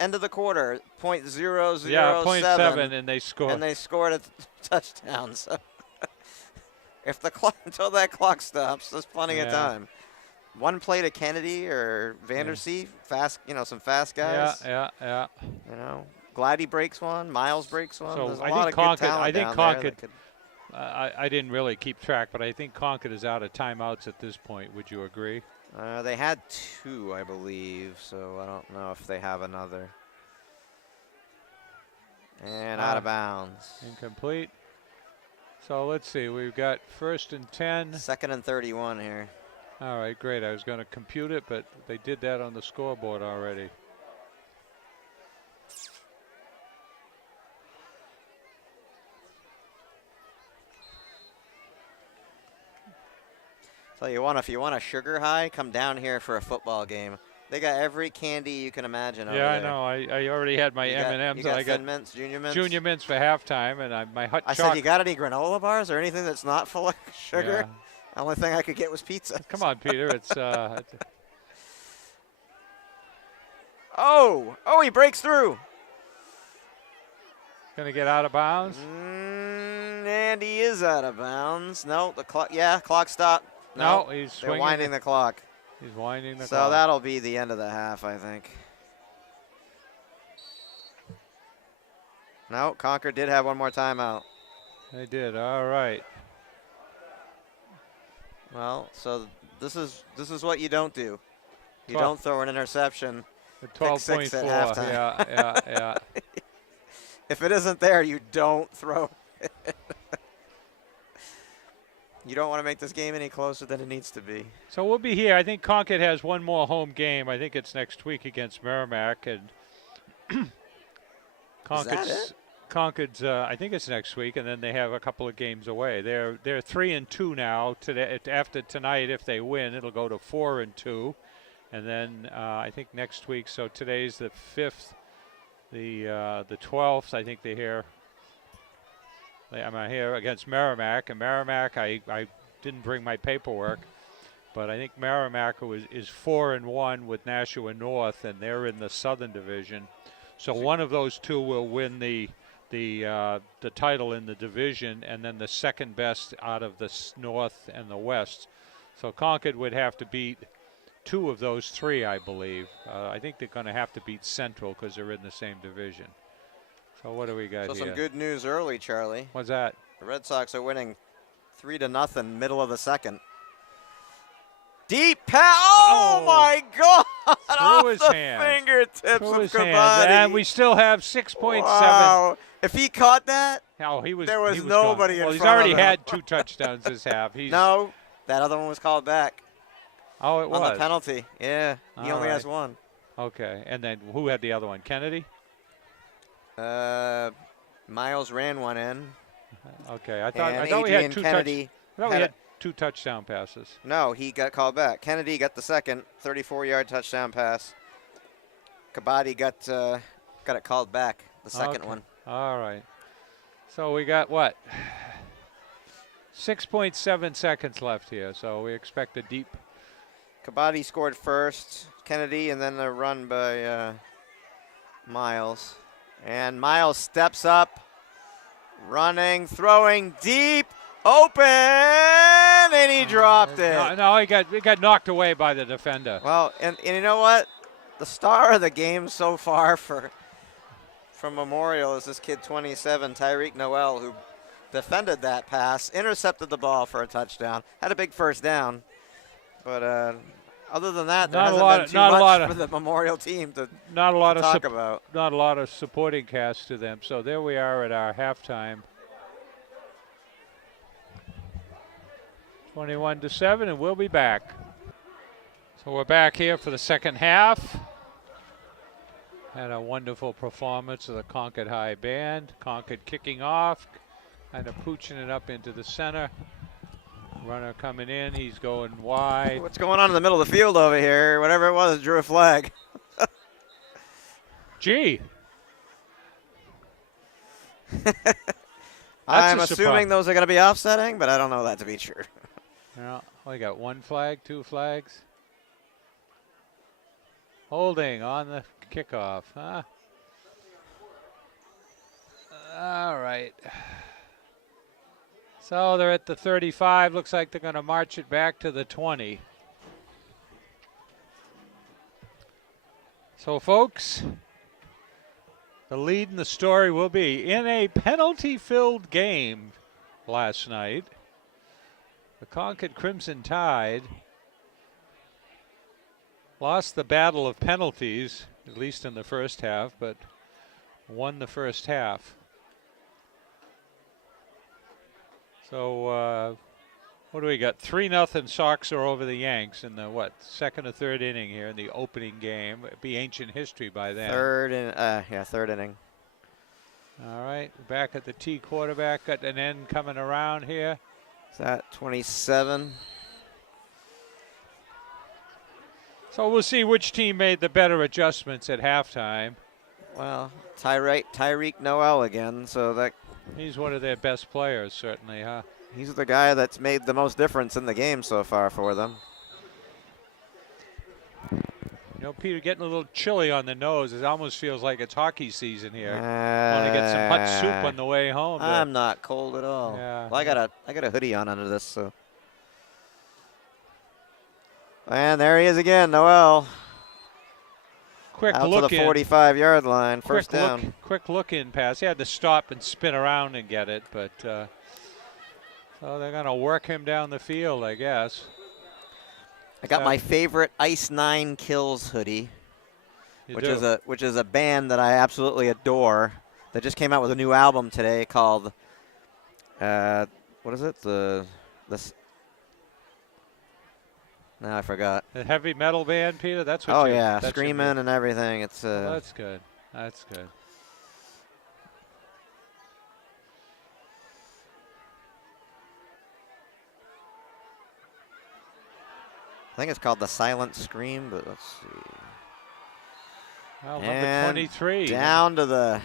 end of the quarter? .007. Yeah, .7, and they scored. And they scored a touchdown. So if the clock until that clock stops, there's plenty of time. One play to Kennedy or Vandersea, fast, some fast guys. Yeah. Gladdy breaks one, Miles breaks one. So There's a I lot think of Concord. good talent I think down Concord. there that could. I didn't really keep track, but I think Concord is out of timeouts at this point. Would you agree? They had 2, I believe, so I don't know if they have another. And out of bounds. Incomplete. So let's see. We've got 1st and 10. 2nd and 31 here. All right, great. I was going to compute it, but they did that on the scoreboard already. Tell you what, if you want a sugar high, come down here for a football game. They got every candy you can imagine over Yeah, there. I know. I already had my M&Ms. You got I got Thin Mints, Junior Mints? Junior Mints for halftime, and my hot I chocolate. said, you got any granola bars or anything that's not full of sugar? Yeah. The only thing I could get was pizza. Come on, Peter. It's Oh, he breaks through. going to get out of bounds. And he is out of bounds. No, the clock. Yeah, clock stop. No, he's they're swinging. winding the clock. He's winding the So clock. that'll be the end of the half, I think. No, Concord did have one more timeout. They did. All right. Well, so this is what you don't do. You 12. don't throw an interception. The Pick six 12.4. at halftime. Yeah. If it isn't there, you don't throw it. You don't want to make this game any closer than it needs to be. So we'll be here. I think Concord has one more home game. I think it's next week against Merrimack, and Concord's. I think it's next week, and then they have a couple of games away. They're 3-2 now. Today, after tonight, if they win, it'll go to 4-2, and then I think next week. So today's the 5th, the 12th. I think they're here. I'm here against Merrimack, and Merrimack, I didn't bring my paperwork, but I think Merrimack is 4-1 with Nashua North, and they're in the Southern Division. So one of those two will win the title in the division, and then the second best out of the North and the West. So Concord would have to beat 2 of those 3, I believe. I think they're going to have to beat Central because they're in the same division. So what do we got So here? some good news early, Charlie. What's that? The Red Sox are winning 3-0, middle of the second. Deep pass. Oh, my God. Off his the hands. fingertips Through of his hands. Kabadi. And we still have 6.7. Wow. If he caught that, there was nobody gone. in He's front already of him. had 2 touchdowns this half. No, that other one was called back. Oh, it was? On the penalty. Yeah, he All only right. has 1. Okay, and then who had the other one? Kennedy? Miles ran 1 in. Okay, I And thought we had Adrian 2 Kennedy. we had 2 touchdown passes. No, he got called back. Kennedy got the second 34-yard touchdown pass. Kabadi got it called back, the second one. All right. So we got what? 6.7 seconds left here, so we expect a deep. Kabadi scored first, Kennedy, and then a run by Miles. And Miles steps up, running, throwing deep, open, and he dropped it. No, he got knocked away by the defender. Well, and you know what? The star of the game so far from Memorial is this kid 27, Tyreek Noel, who defended that pass, intercepted the ball for a touchdown, had a big first down. But other than that, there hasn't been too much for the Memorial team to talk about. Not a lot of supporting cast to them. So there we are at our halftime. 21-7, and we'll be back. So we're back here for the second half. Had a wonderful performance of the Concord High Band. Concord kicking off, kind of pooching it up into the center. Runner coming in, he's going wide. What's going on in the middle of the field over here? Whatever it was, drew a flag. Gee. I'm assuming those are going to be offsetting, but I don't know that to be true. Yeah, we got 1 flag, 2 flags. Holding on the kickoff, huh? All right. So they're at the 35. Looks like they're going to march it back to the 20. So, folks, the lead in the story will be in a penalty-filled game last night. The Concord Crimson Tide lost the battle of penalties, at least in the first half, but won the first half. So what do we got? 3-0 Sox are over the Yanks in the second or third inning here in the opening game. It'd be ancient history by then. Third inning. All right, back at the T quarterback, got an end coming around here. Is that 27? So we'll see which team made the better adjustments at halftime. Well, Tyreek Noel again, so that he's one of their best players, certainly, huh? He's the guy that's made the most difference in the game so far for them. You know, Peter, getting a little chilly on the nose. It almost feels like it's hockey season here. Want to get some hot soup on the way home. I'm not cold at all. Yeah. Well, I got a hoodie on under this, so. And there he is again, Noel. Quick out look to the in. 45-yard line, first down. Quick look in pass. He had to stop and spin around and get it, but so they're going to work him down the field, I guess. I got my favorite Ice 9 Kills hoodie, which is a band that I absolutely adore. That just came out with a new album today called what is it? No, I forgot. The heavy metal band, Peter. That's what. Oh yeah, screaming and everything. It's well, that's good. That's good. I think it's called The Silent Scream, but let's see. Well, number 23. Down to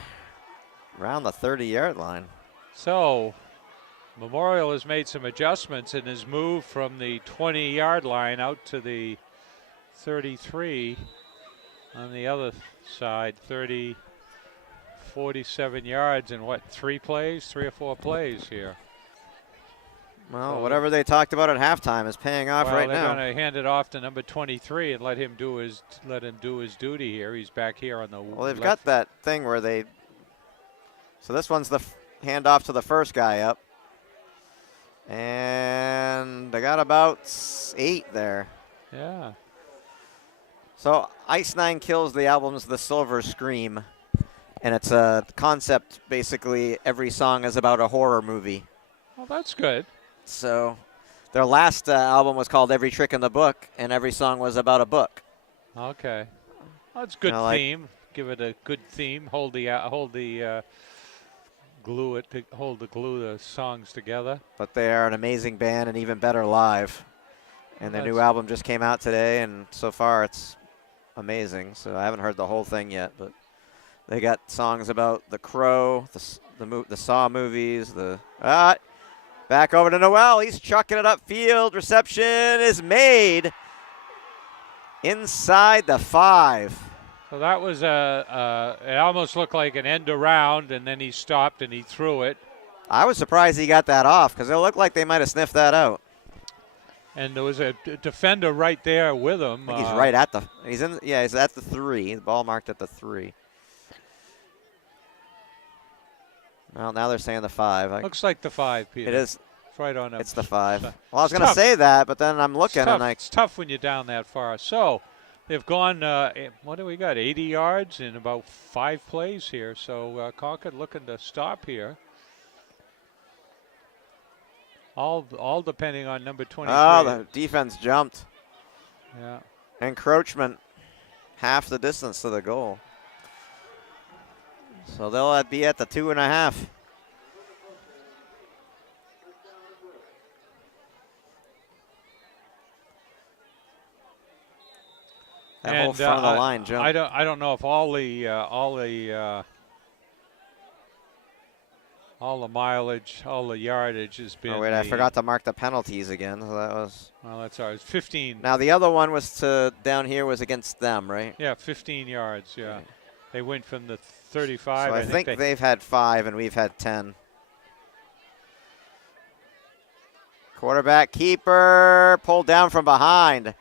around the 30-yard line. So Memorial has made some adjustments and has moved from the 20-yard line out to the 33 on the other side. 47 yards in what, 3 or 4 plays here? Well, So whatever they talked about at halftime is paying off right they're now. going to hand it off to number 23 and let him do his duty here. He's back here on the Well, they've left. got that thing where they. So this one's the handoff to the first guy up. And they got about 8 there. Yeah. So Ice Nine Kills, the album's The Silver Scream. And it's a concept, basically, every song is about a horror movie. Well, that's good. So their last album was called Every Trick in the Book, and every song was about a book. Okay. Well, that's a good theme. Give it a good theme. Hold the glue the songs together. But they are an amazing band and even better live. And their new album just came out today, and so far it's amazing. So I haven't heard the whole thing yet, but they got songs about The Crow, the Saw movies, back over to Noel. He's chucking it upfield. Reception is made inside the 5. So that was it almost looked like an end around, and then he stopped and he threw it. I was surprised he got that off because it looked like they might have sniffed that out. And there was a defender right there with him. I think he's right at the. He's at the 3. The ball marked at the 3. Well, now they're saying the 5. Looks like the 5, Peter. It is. It's right on up. It's the 5. Well, I was going to say that, but then I'm looking and it's tough when you're down that far. So they've gone. What do we got? 80 yards in about 5 plays here. So Concord looking to stop here. All depending on number 23. Oh, the defense jumped. Yeah. Encroachment, half the distance to the goal. So they'll be at the 2.5. That whole front of the line jump. I don't know if all the mileage, all the yardage has been. Oh wait, I forgot to mark the penalties again. So that was. Well, that's all right. 15. Now the other one was down here was against them, right? Yeah, 15 yards. Yeah, they went from the 35. So I think they've had 5 and we've had 10. Quarterback keeper pulled down from behind.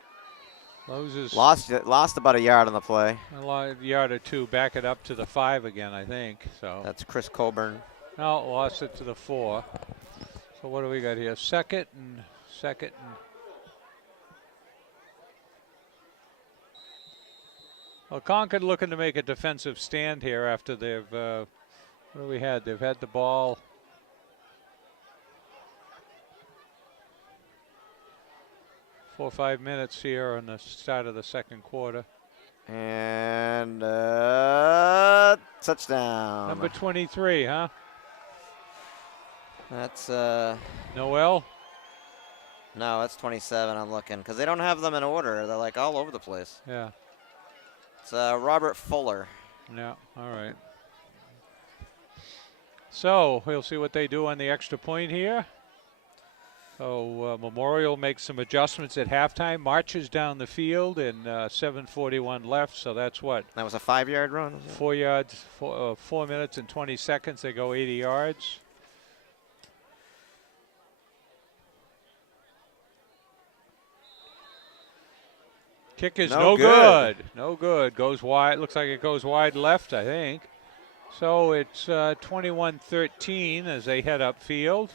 Lost about a yard on the play. A yard or 2. Back it up to the 5 again, I think. So that's Chris Colburn. No, lost it to the 4. So what do we got here? Second and. Well, Concord looking to make a defensive stand here after they've. What do we had? They've had the ball. For 4 or 5 minutes here on the start of the second quarter. And touchdown. Number 23, huh? That's Noel? No, that's 27. I'm looking because they don't have them in order. They're like all over the place. Yeah. It's Robert Fuller. Yeah. All right. So we'll see what they do on the extra point here. So Memorial makes some adjustments at halftime, marches down the field, and 7:41 left. So that's what? That was a 5-yard run. 4 yards, 4 minutes and 20 seconds. They go 80 yards. Kick is no good. No good. Goes wide. Looks like it goes wide left, I think. So it's 21-13 as they head upfield.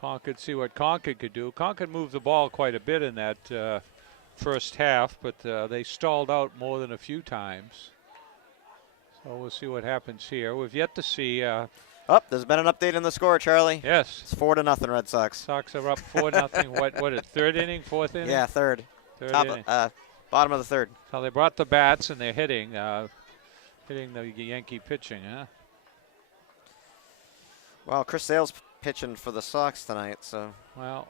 Concord, see what Concord could do. Concord moved the ball quite a bit in that first half, but they stalled out more than a few times. So we'll see what happens here. We've yet to see. There's been an update in the score, Charlie. Yes. It's 4-0 Red Sox. Sox are up 4-0. What is third inning, fourth inning? Yeah, third. Inning. Bottom of the third. So they brought the bats and they're hitting the Yankee pitching, huh? Well, Chris Sale's pitching for the Sox tonight, so. Well,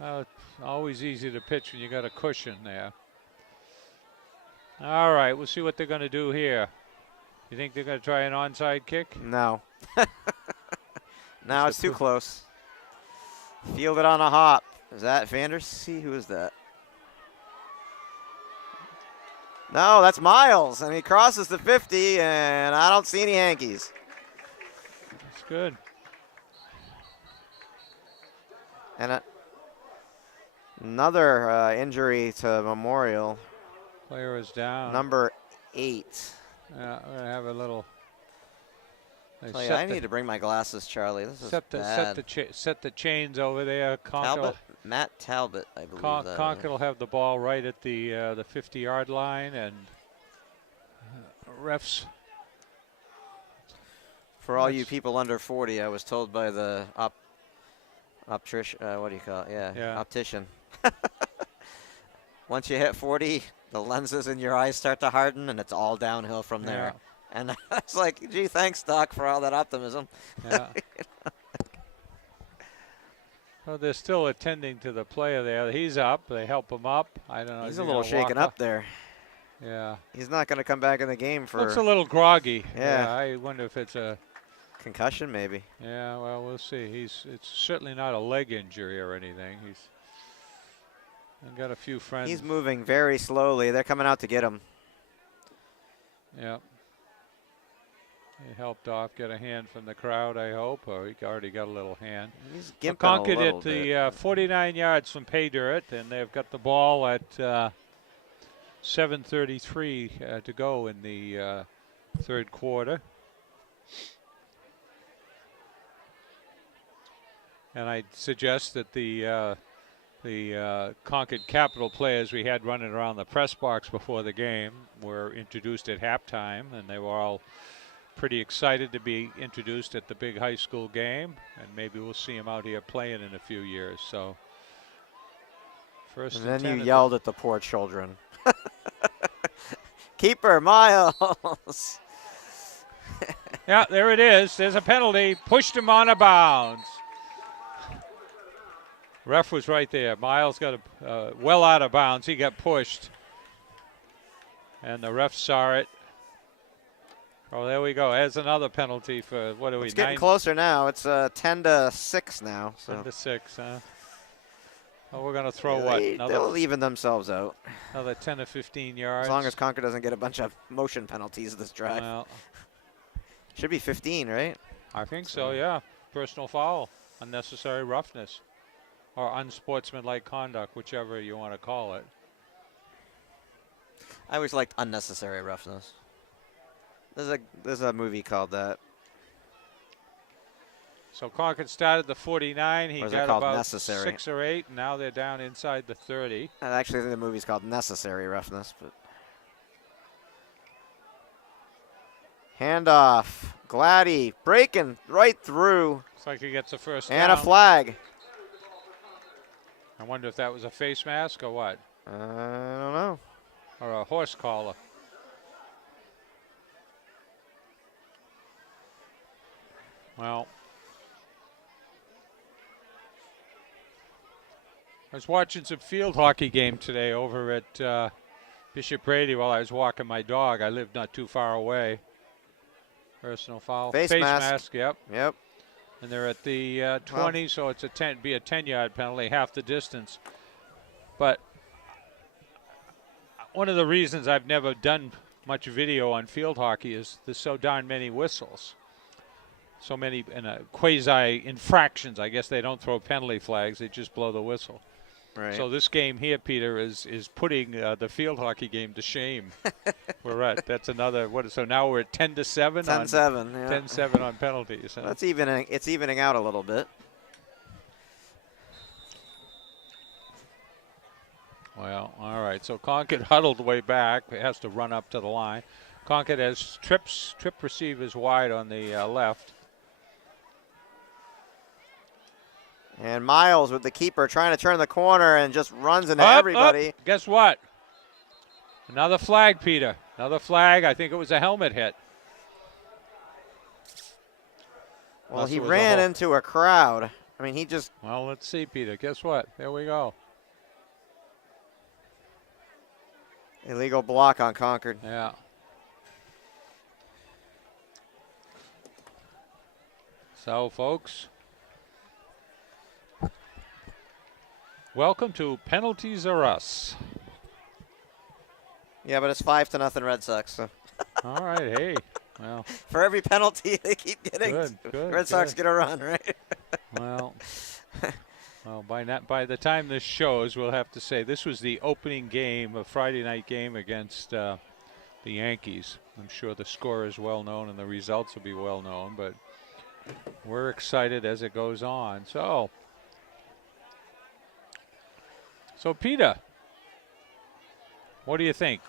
it's always easy to pitch when you got a cushion there. All right, we'll see what they're going to do here. You think they're going to try an onside kick? No. No, it's too close. Fielded on a hop. Is that Vandersea? Who is that? No, that's Miles, and he crosses the 50, and I don't see any Yankees. good. And another injury to Memorial. Player is down. Number 8. Yeah, we're gonna have a little. I need to bring my glasses, Charlie. This is bad. Set the chains over there. Talbot? Matt Talbot, I believe. Concord will have the ball right at the 50-yard line, and refs. For all you people under 40, I was told by the optician. What do you call it? Yeah. Optician. Once you hit 40, the lenses in your eyes start to harden, and it's all downhill from there. And I was like, gee, thanks, Doc, for all that optimism. Yeah. Well, they're still attending to the player there. He's up. They help him up. I don't know. He's a little shaken up there. Yeah. He's not going to come back in the game for. Looks a little groggy. Yeah. I wonder if it's a concussion, maybe. Yeah. Well, we'll see. It's certainly not a leg injury or anything. He's got a few friends. He's moving very slowly. They're coming out to get him. Yeah. He helped off, get a hand from the crowd, I hope, or he already got a little hand. He's gimping Concord a little at the 49 yards from pay dirt, and they've got the ball at 7:33 to go in the third quarter. And I suggest that the Concord Capital players we had running around the press box before the game were introduced at halftime, and they were all pretty excited to be introduced at the big high school game, and maybe we'll see them out here playing in a few years. So first and then you yelled at the poor children. Keeper Miles. Yeah, there it is. There's a penalty. Pushed him on a bounds. Ref was right there. Miles got well out of bounds. He got pushed, and the ref saw it. Oh, there we go. There's another penalty for, what are we, It's getting closer now. It's 10-6 now. So. 10-6, huh? Oh, we're going to throw what? They'll even themselves out. Another 10 or 15 yards. As long as Concord doesn't get a bunch of motion penalties this drive. Well, should be 15, right? I think so, yeah. Personal foul, unnecessary roughness, or unsportsmanlike conduct, whichever you want to call it. I always liked unnecessary roughness. There's a movie called that. So Concord started the 49. He got about Necessary? 6 or 8, and now they're down inside the 30. I actually think the movie's called Necessary Roughness. But handoff. Gladdy breaking right through. Looks like he gets a first down. And a flag. I wonder if that was a face mask or what. I don't know. Or a horse collar. Well, I was watching some field hockey game today over at Bishop Brady while I was walking my dog. I live not too far away. Personal foul. Face mask. Yep. Yep. And they're at the 20, so it's a 10-yard penalty, half the distance. But one of the reasons I've never done much video on field hockey is there's so darn many whistles. So many quasi infractions. I guess they don't throw penalty flags; they just blow the whistle. Right. So this game here, Peter, is putting the field hockey game to shame. We're at that's another what? So now we're at 10-7. 10-7. Yeah. 10-7 on penalties. Huh? That's evening. It's evening out a little bit. Well, all right. So Concord huddled way back. It has to run up to the line. Concord has trip receivers wide on the left. And Miles with the keeper trying to turn the corner and just runs into everybody. Guess what? Another flag, Peter. Another flag. I think it was a helmet hit. Well, he ran into a crowd. I mean, he just... Well, let's see, Peter. Guess what? There we go. Illegal block on Concord. Yeah. So, folks... Welcome to Penalties Are Us. Yeah, but it's 5-0 Red Sox. So. All right, hey, Well, For every penalty they keep getting, good, Red Sox get a run, right? well, by the time this shows, we'll have to say this was the opening game, a Friday night game against the Yankees. I'm sure the score is well known and the results will be well known, but we're excited as it goes on. So Peter, what do you think?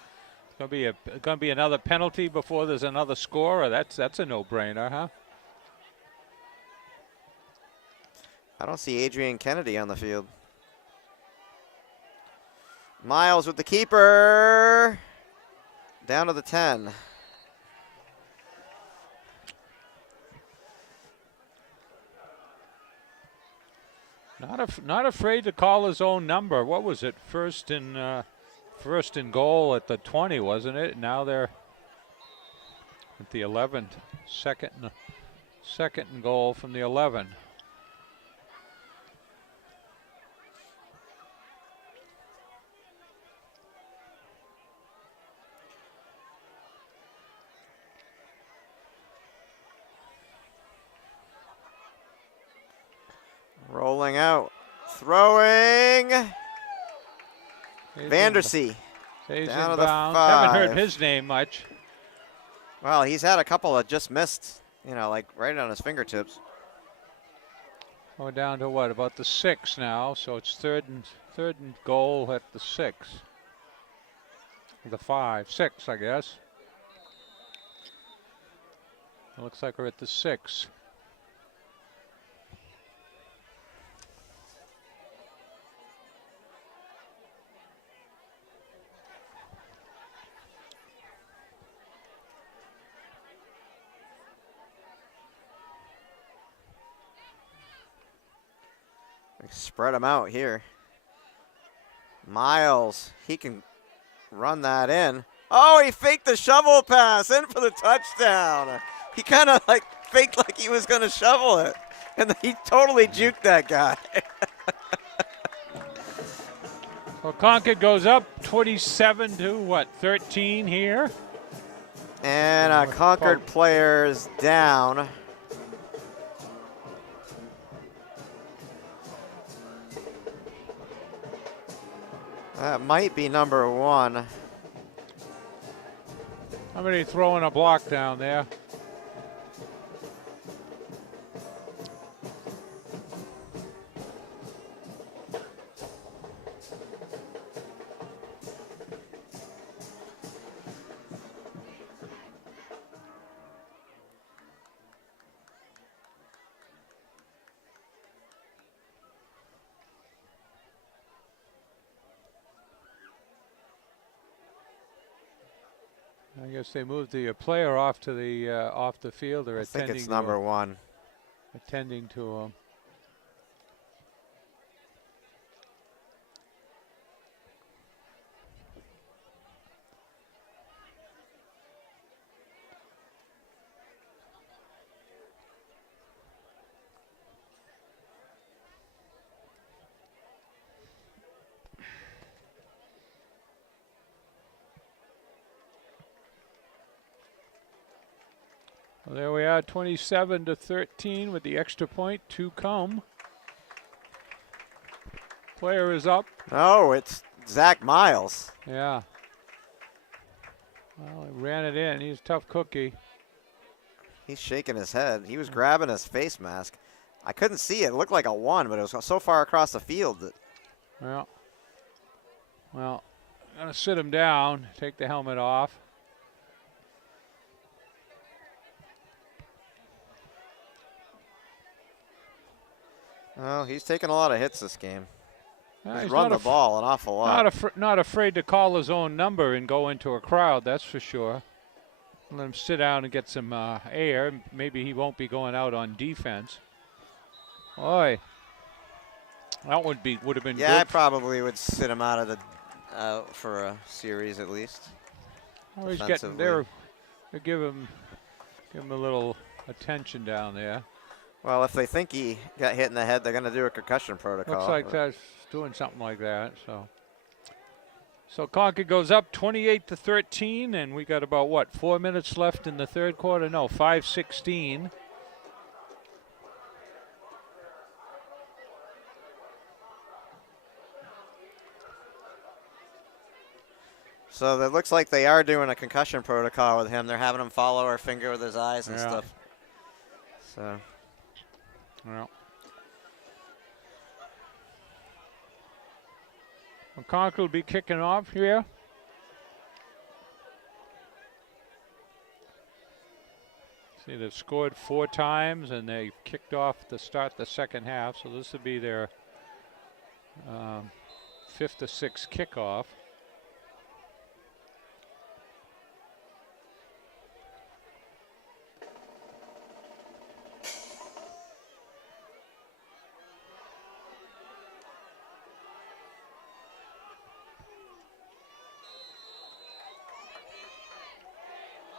Going to be another penalty before there's another score, or that's a no-brainer, huh? I don't see Adrian Kennedy on the field. Miles with the keeper. Down to the 10. Not afraid to call his own number. What was it? First and goal at the 20, wasn't it? Now they're at the 11. Second and goal from the 11. Rolling out. Throwing. Vandersea. Stays Down in to the bounds. 5. Haven't heard his name much. Well, he's had a couple that just missed, like right on his fingertips. We're down to what, about the 6 now, so it's third and goal at the 6. The 6, I guess. It looks like we're at the 6. Spread them out here. Miles, he can run that in. Oh, he faked the shovel pass in for the touchdown. He kind of faked like he was going to shovel it. And he totally juked that guy. Well, Concord goes up 27 to 13 here. And a Concord player's down. That might be number 1. Somebody throwing a block down there. I guess they moved the player off to the off the field. Or I think it's number 1. Attending to him. Well, there we are, 27 to 13 with the extra point to come. Player is up. Oh, it's Zach Miles. Yeah. Well, he ran it in. He's a tough cookie. He's shaking his head. He was grabbing his face mask. I couldn't see it. It looked like a 1, but it was so far across the field that. Well, I'm going to sit him down, take the helmet off. Well, he's taken a lot of hits this game. He's run run the ball an awful lot. Not afraid to call his own number and go into a crowd, that's for sure. Let him sit down and get some air. Maybe he won't be going out on defense. Boy, that would have been good. Yeah, I probably would sit him out of the for a series at least. Oh, he's getting there. They give him a little attention down there. Well, if they think he got hit in the head, they're going to do a concussion protocol. Looks like that's doing something like that. So Concord goes up 28-13, and we got about, what, 4 minutes left in the third quarter? No, 5:16. So it looks like they are doing a concussion protocol with him. They're having him follow our finger with his eyes and stuff. So. Well. Concord will be kicking off here. See, they've scored 4 times, and they kicked off to start the second half. So this would be their 5th or 6th kickoff.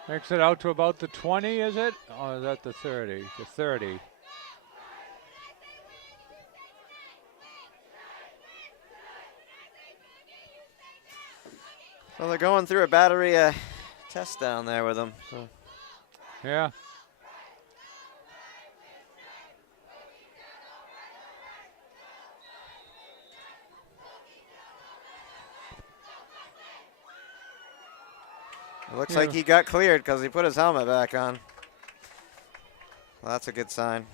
Makes it out to about the 20, is it? Or is that the 30? The 30. So they're going through a battery test down there with them. So. Yeah. It looks like he got cleared because he put his helmet back on. Well, that's a good sign.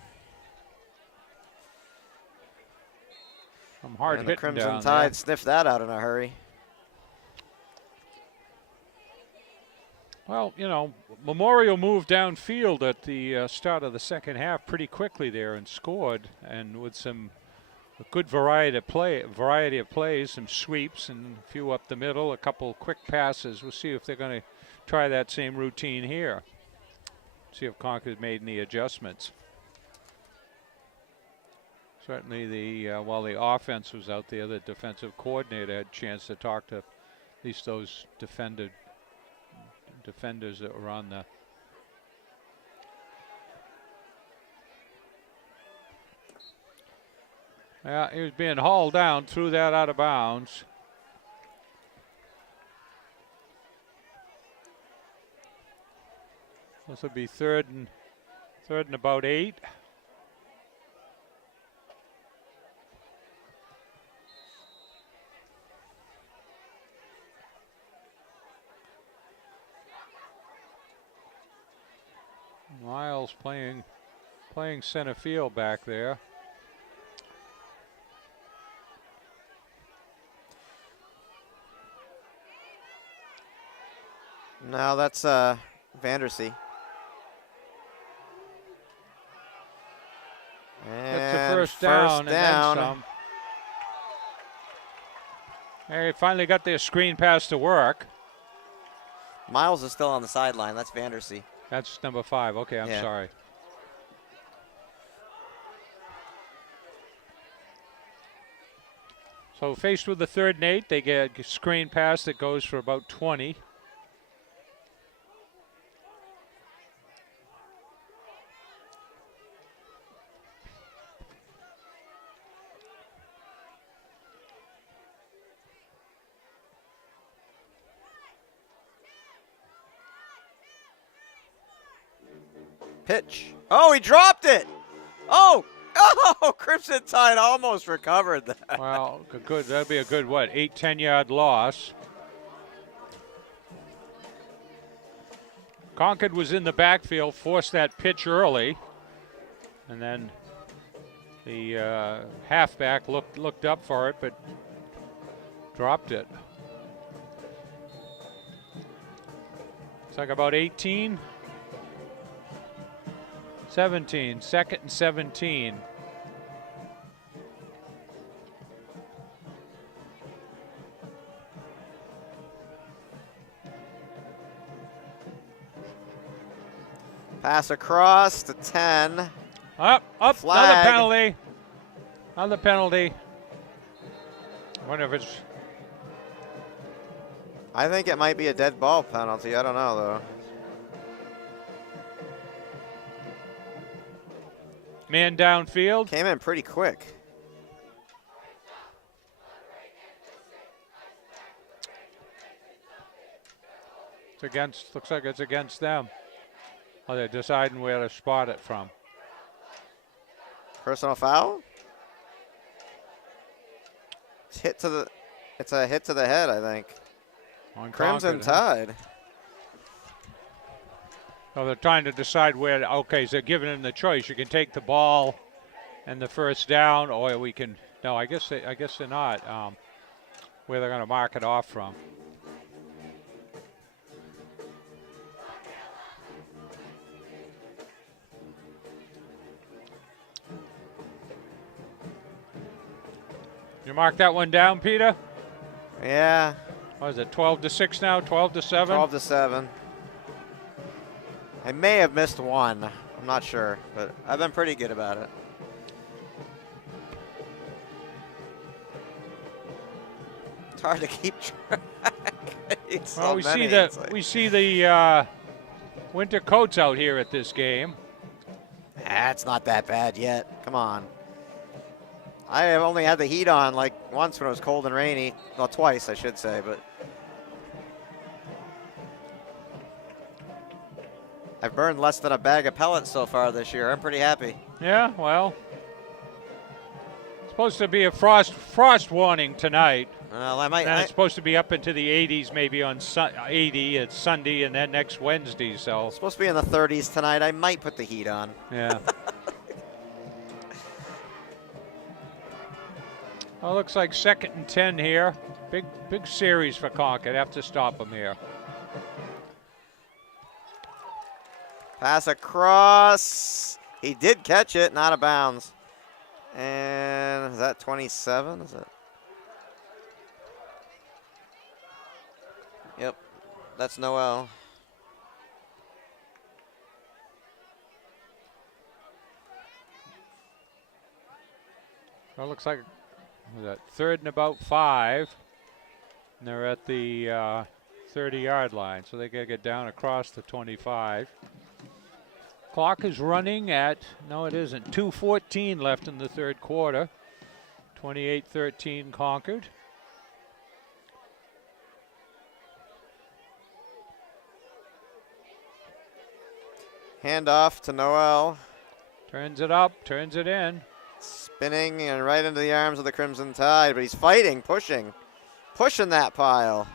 I'm hard and hitting the Crimson down Tide there. sniffed that out in a hurry. Well, you know, Memorial moved downfield at the start of the second half pretty quickly there and scored, and with some good variety of plays, some sweeps and a few up the middle, a couple quick passes. We'll see if they're going to try that same routine here. See if Concord made any adjustments. Certainly, while the offense was out there, the defensive coordinator had a chance to talk to at least those defenders that were on the. Yeah, he was being hauled down, threw that out of bounds. This would be third and about 8. Miles playing center field back there. No, that's Vandersea. That's the first down. And then some. They finally got their screen pass to work. Miles is still on the sideline. That's Vandersea. That's number 5. Okay, I'm sorry. So faced with the 3rd and 8, they get a screen pass that goes for about 20. Pitch. Oh, he dropped it. Oh, Crimson Tide almost recovered that. Well, good. That'd be a good, 8-10 yard loss. Concord was in the backfield, forced that pitch early, and then the halfback looked up for it, but dropped it. It's like about 18. 17, 2nd and 17. Pass across to 10. Up, Flag. Another penalty. I wonder if it's. I think it might be a dead ball penalty. I don't know, though. Man downfield. Came in pretty quick. It's against, looks like it's against them. Oh, they're deciding where to spot it from. Personal foul? It's a hit to the head, I think. On Crimson Concord, huh? Tide. So they're trying to decide where, okay, so they're giving them the choice. You can take the ball and the first down, or we can, no, I guess they're not, where they're going to mark it off from. You mark that one down, Peter? Yeah. What is it, 12-6 now, 12-7? 12-7. I may have missed one. I'm not sure, but I've been pretty good about it. It's hard to keep track. Well, we see the winter coats out here at this game. It's not that bad yet. Come on. I have only had the heat on like once when it was cold and rainy. Well, twice, I should say, but I've burned less than a bag of pellets so far this year. I'm pretty happy. Yeah, well, it's supposed to be a frost warning tonight. Well, And it's supposed to be up into the 80s maybe on 80. It's Sunday and then next Wednesday. So it's supposed to be in the 30s tonight. I might put the heat on. Yeah. Well, looks like 2nd and 10 here. Big series for Concord. Have to stop them here. Pass across. He did catch it, not out of bounds. And is that 27? Is it? Yep, that's Noel. Well, looks like that 3rd and about 5. And they're at the 30-yard line, so they got to get down across the 25. Clock is running at, no it isn't, 2:14 left in the 3rd quarter. 28-13 Concord. Handoff to Noel. Turns it up, turns it in. Spinning and right into the arms of the Crimson Tide, but he's fighting, pushing that pile.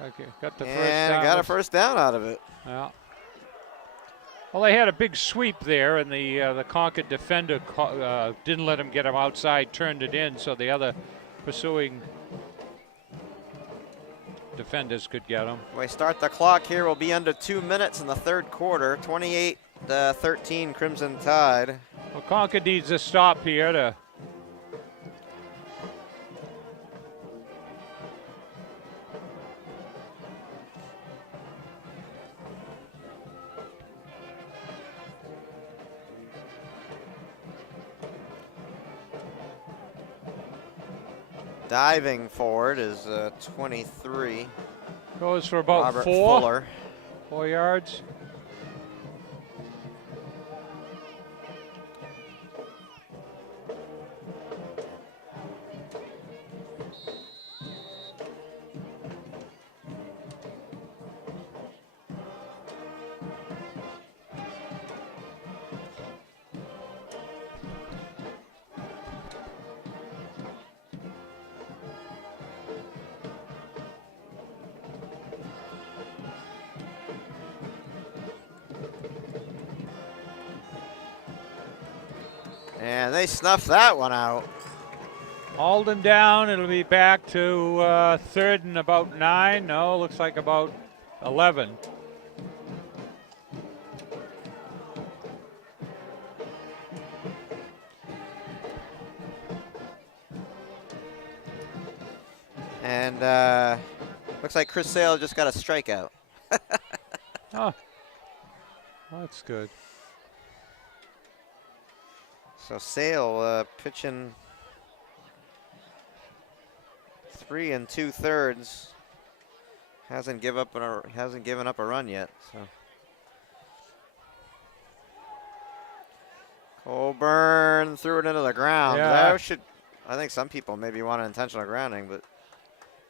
Okay, got the first And down. got a first down out of it. Yeah. Well, they had a big sweep there, and the Concord defender didn't let him get him outside, turned it in, so the other pursuing defenders could get him. We start the clock here. We'll be under 2 minutes in the 3rd quarter. 28-13 Crimson Tide. Well, Concord needs a stop here to. Diving forward is 23. Goes for about Robert 4. Fuller. 4 yards. And they snuffed that one out. Hauled him down. It'll be back to 3rd and about 9. No, looks like about 11. And looks like Chris Sale just got a strikeout. Oh, that's good. So Sale pitching 3 2/3. Hasn't given up a run yet. So Colburn threw it into the ground. Yeah. I think some people maybe want an intentional grounding, but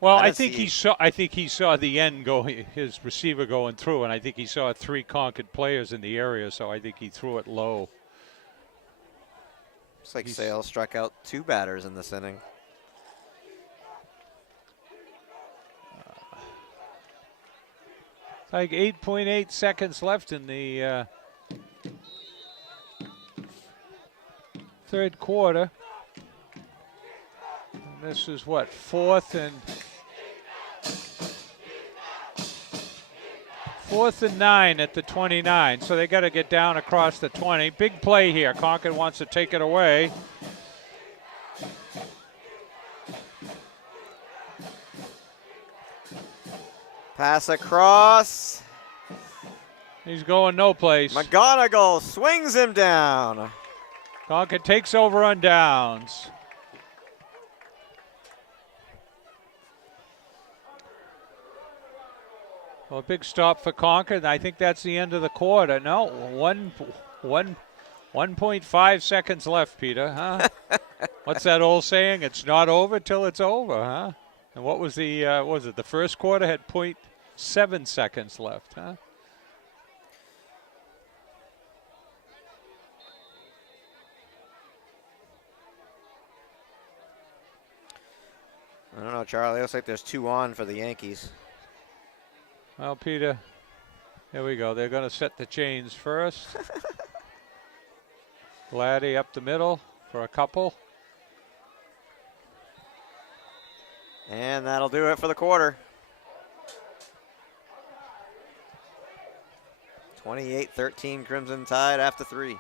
Well, I I didn't think see- he saw. I think he saw the end going, his receiver going through, and I think he saw 3 Concord players in the area. So I think he threw it low. Looks like He's- Sales struck out 2 batters in this inning. Like 8.8 seconds left in the third quarter. And this is what, 4th and 9 at the 29. So they got to get down across the 20. Big play here. Concord wants to take it away. Pass across. He's going no place. McGonigal swings him down. Concord takes over on downs. Well, a big stop for Concord. I think that's the end of the quarter. No, 1.5 seconds left, Peter. Huh? What's that old saying? It's not over till it's over, huh? And what was the what was it? The first quarter had 0.7 seconds left, huh? I don't know, Charlie. Looks like there's 2 on for the Yankees. Well, Peter, here we go. They're going to set the chains first. Gladdy up the middle for a couple. And that'll do it for the quarter. 28-13 Crimson Tide after 3.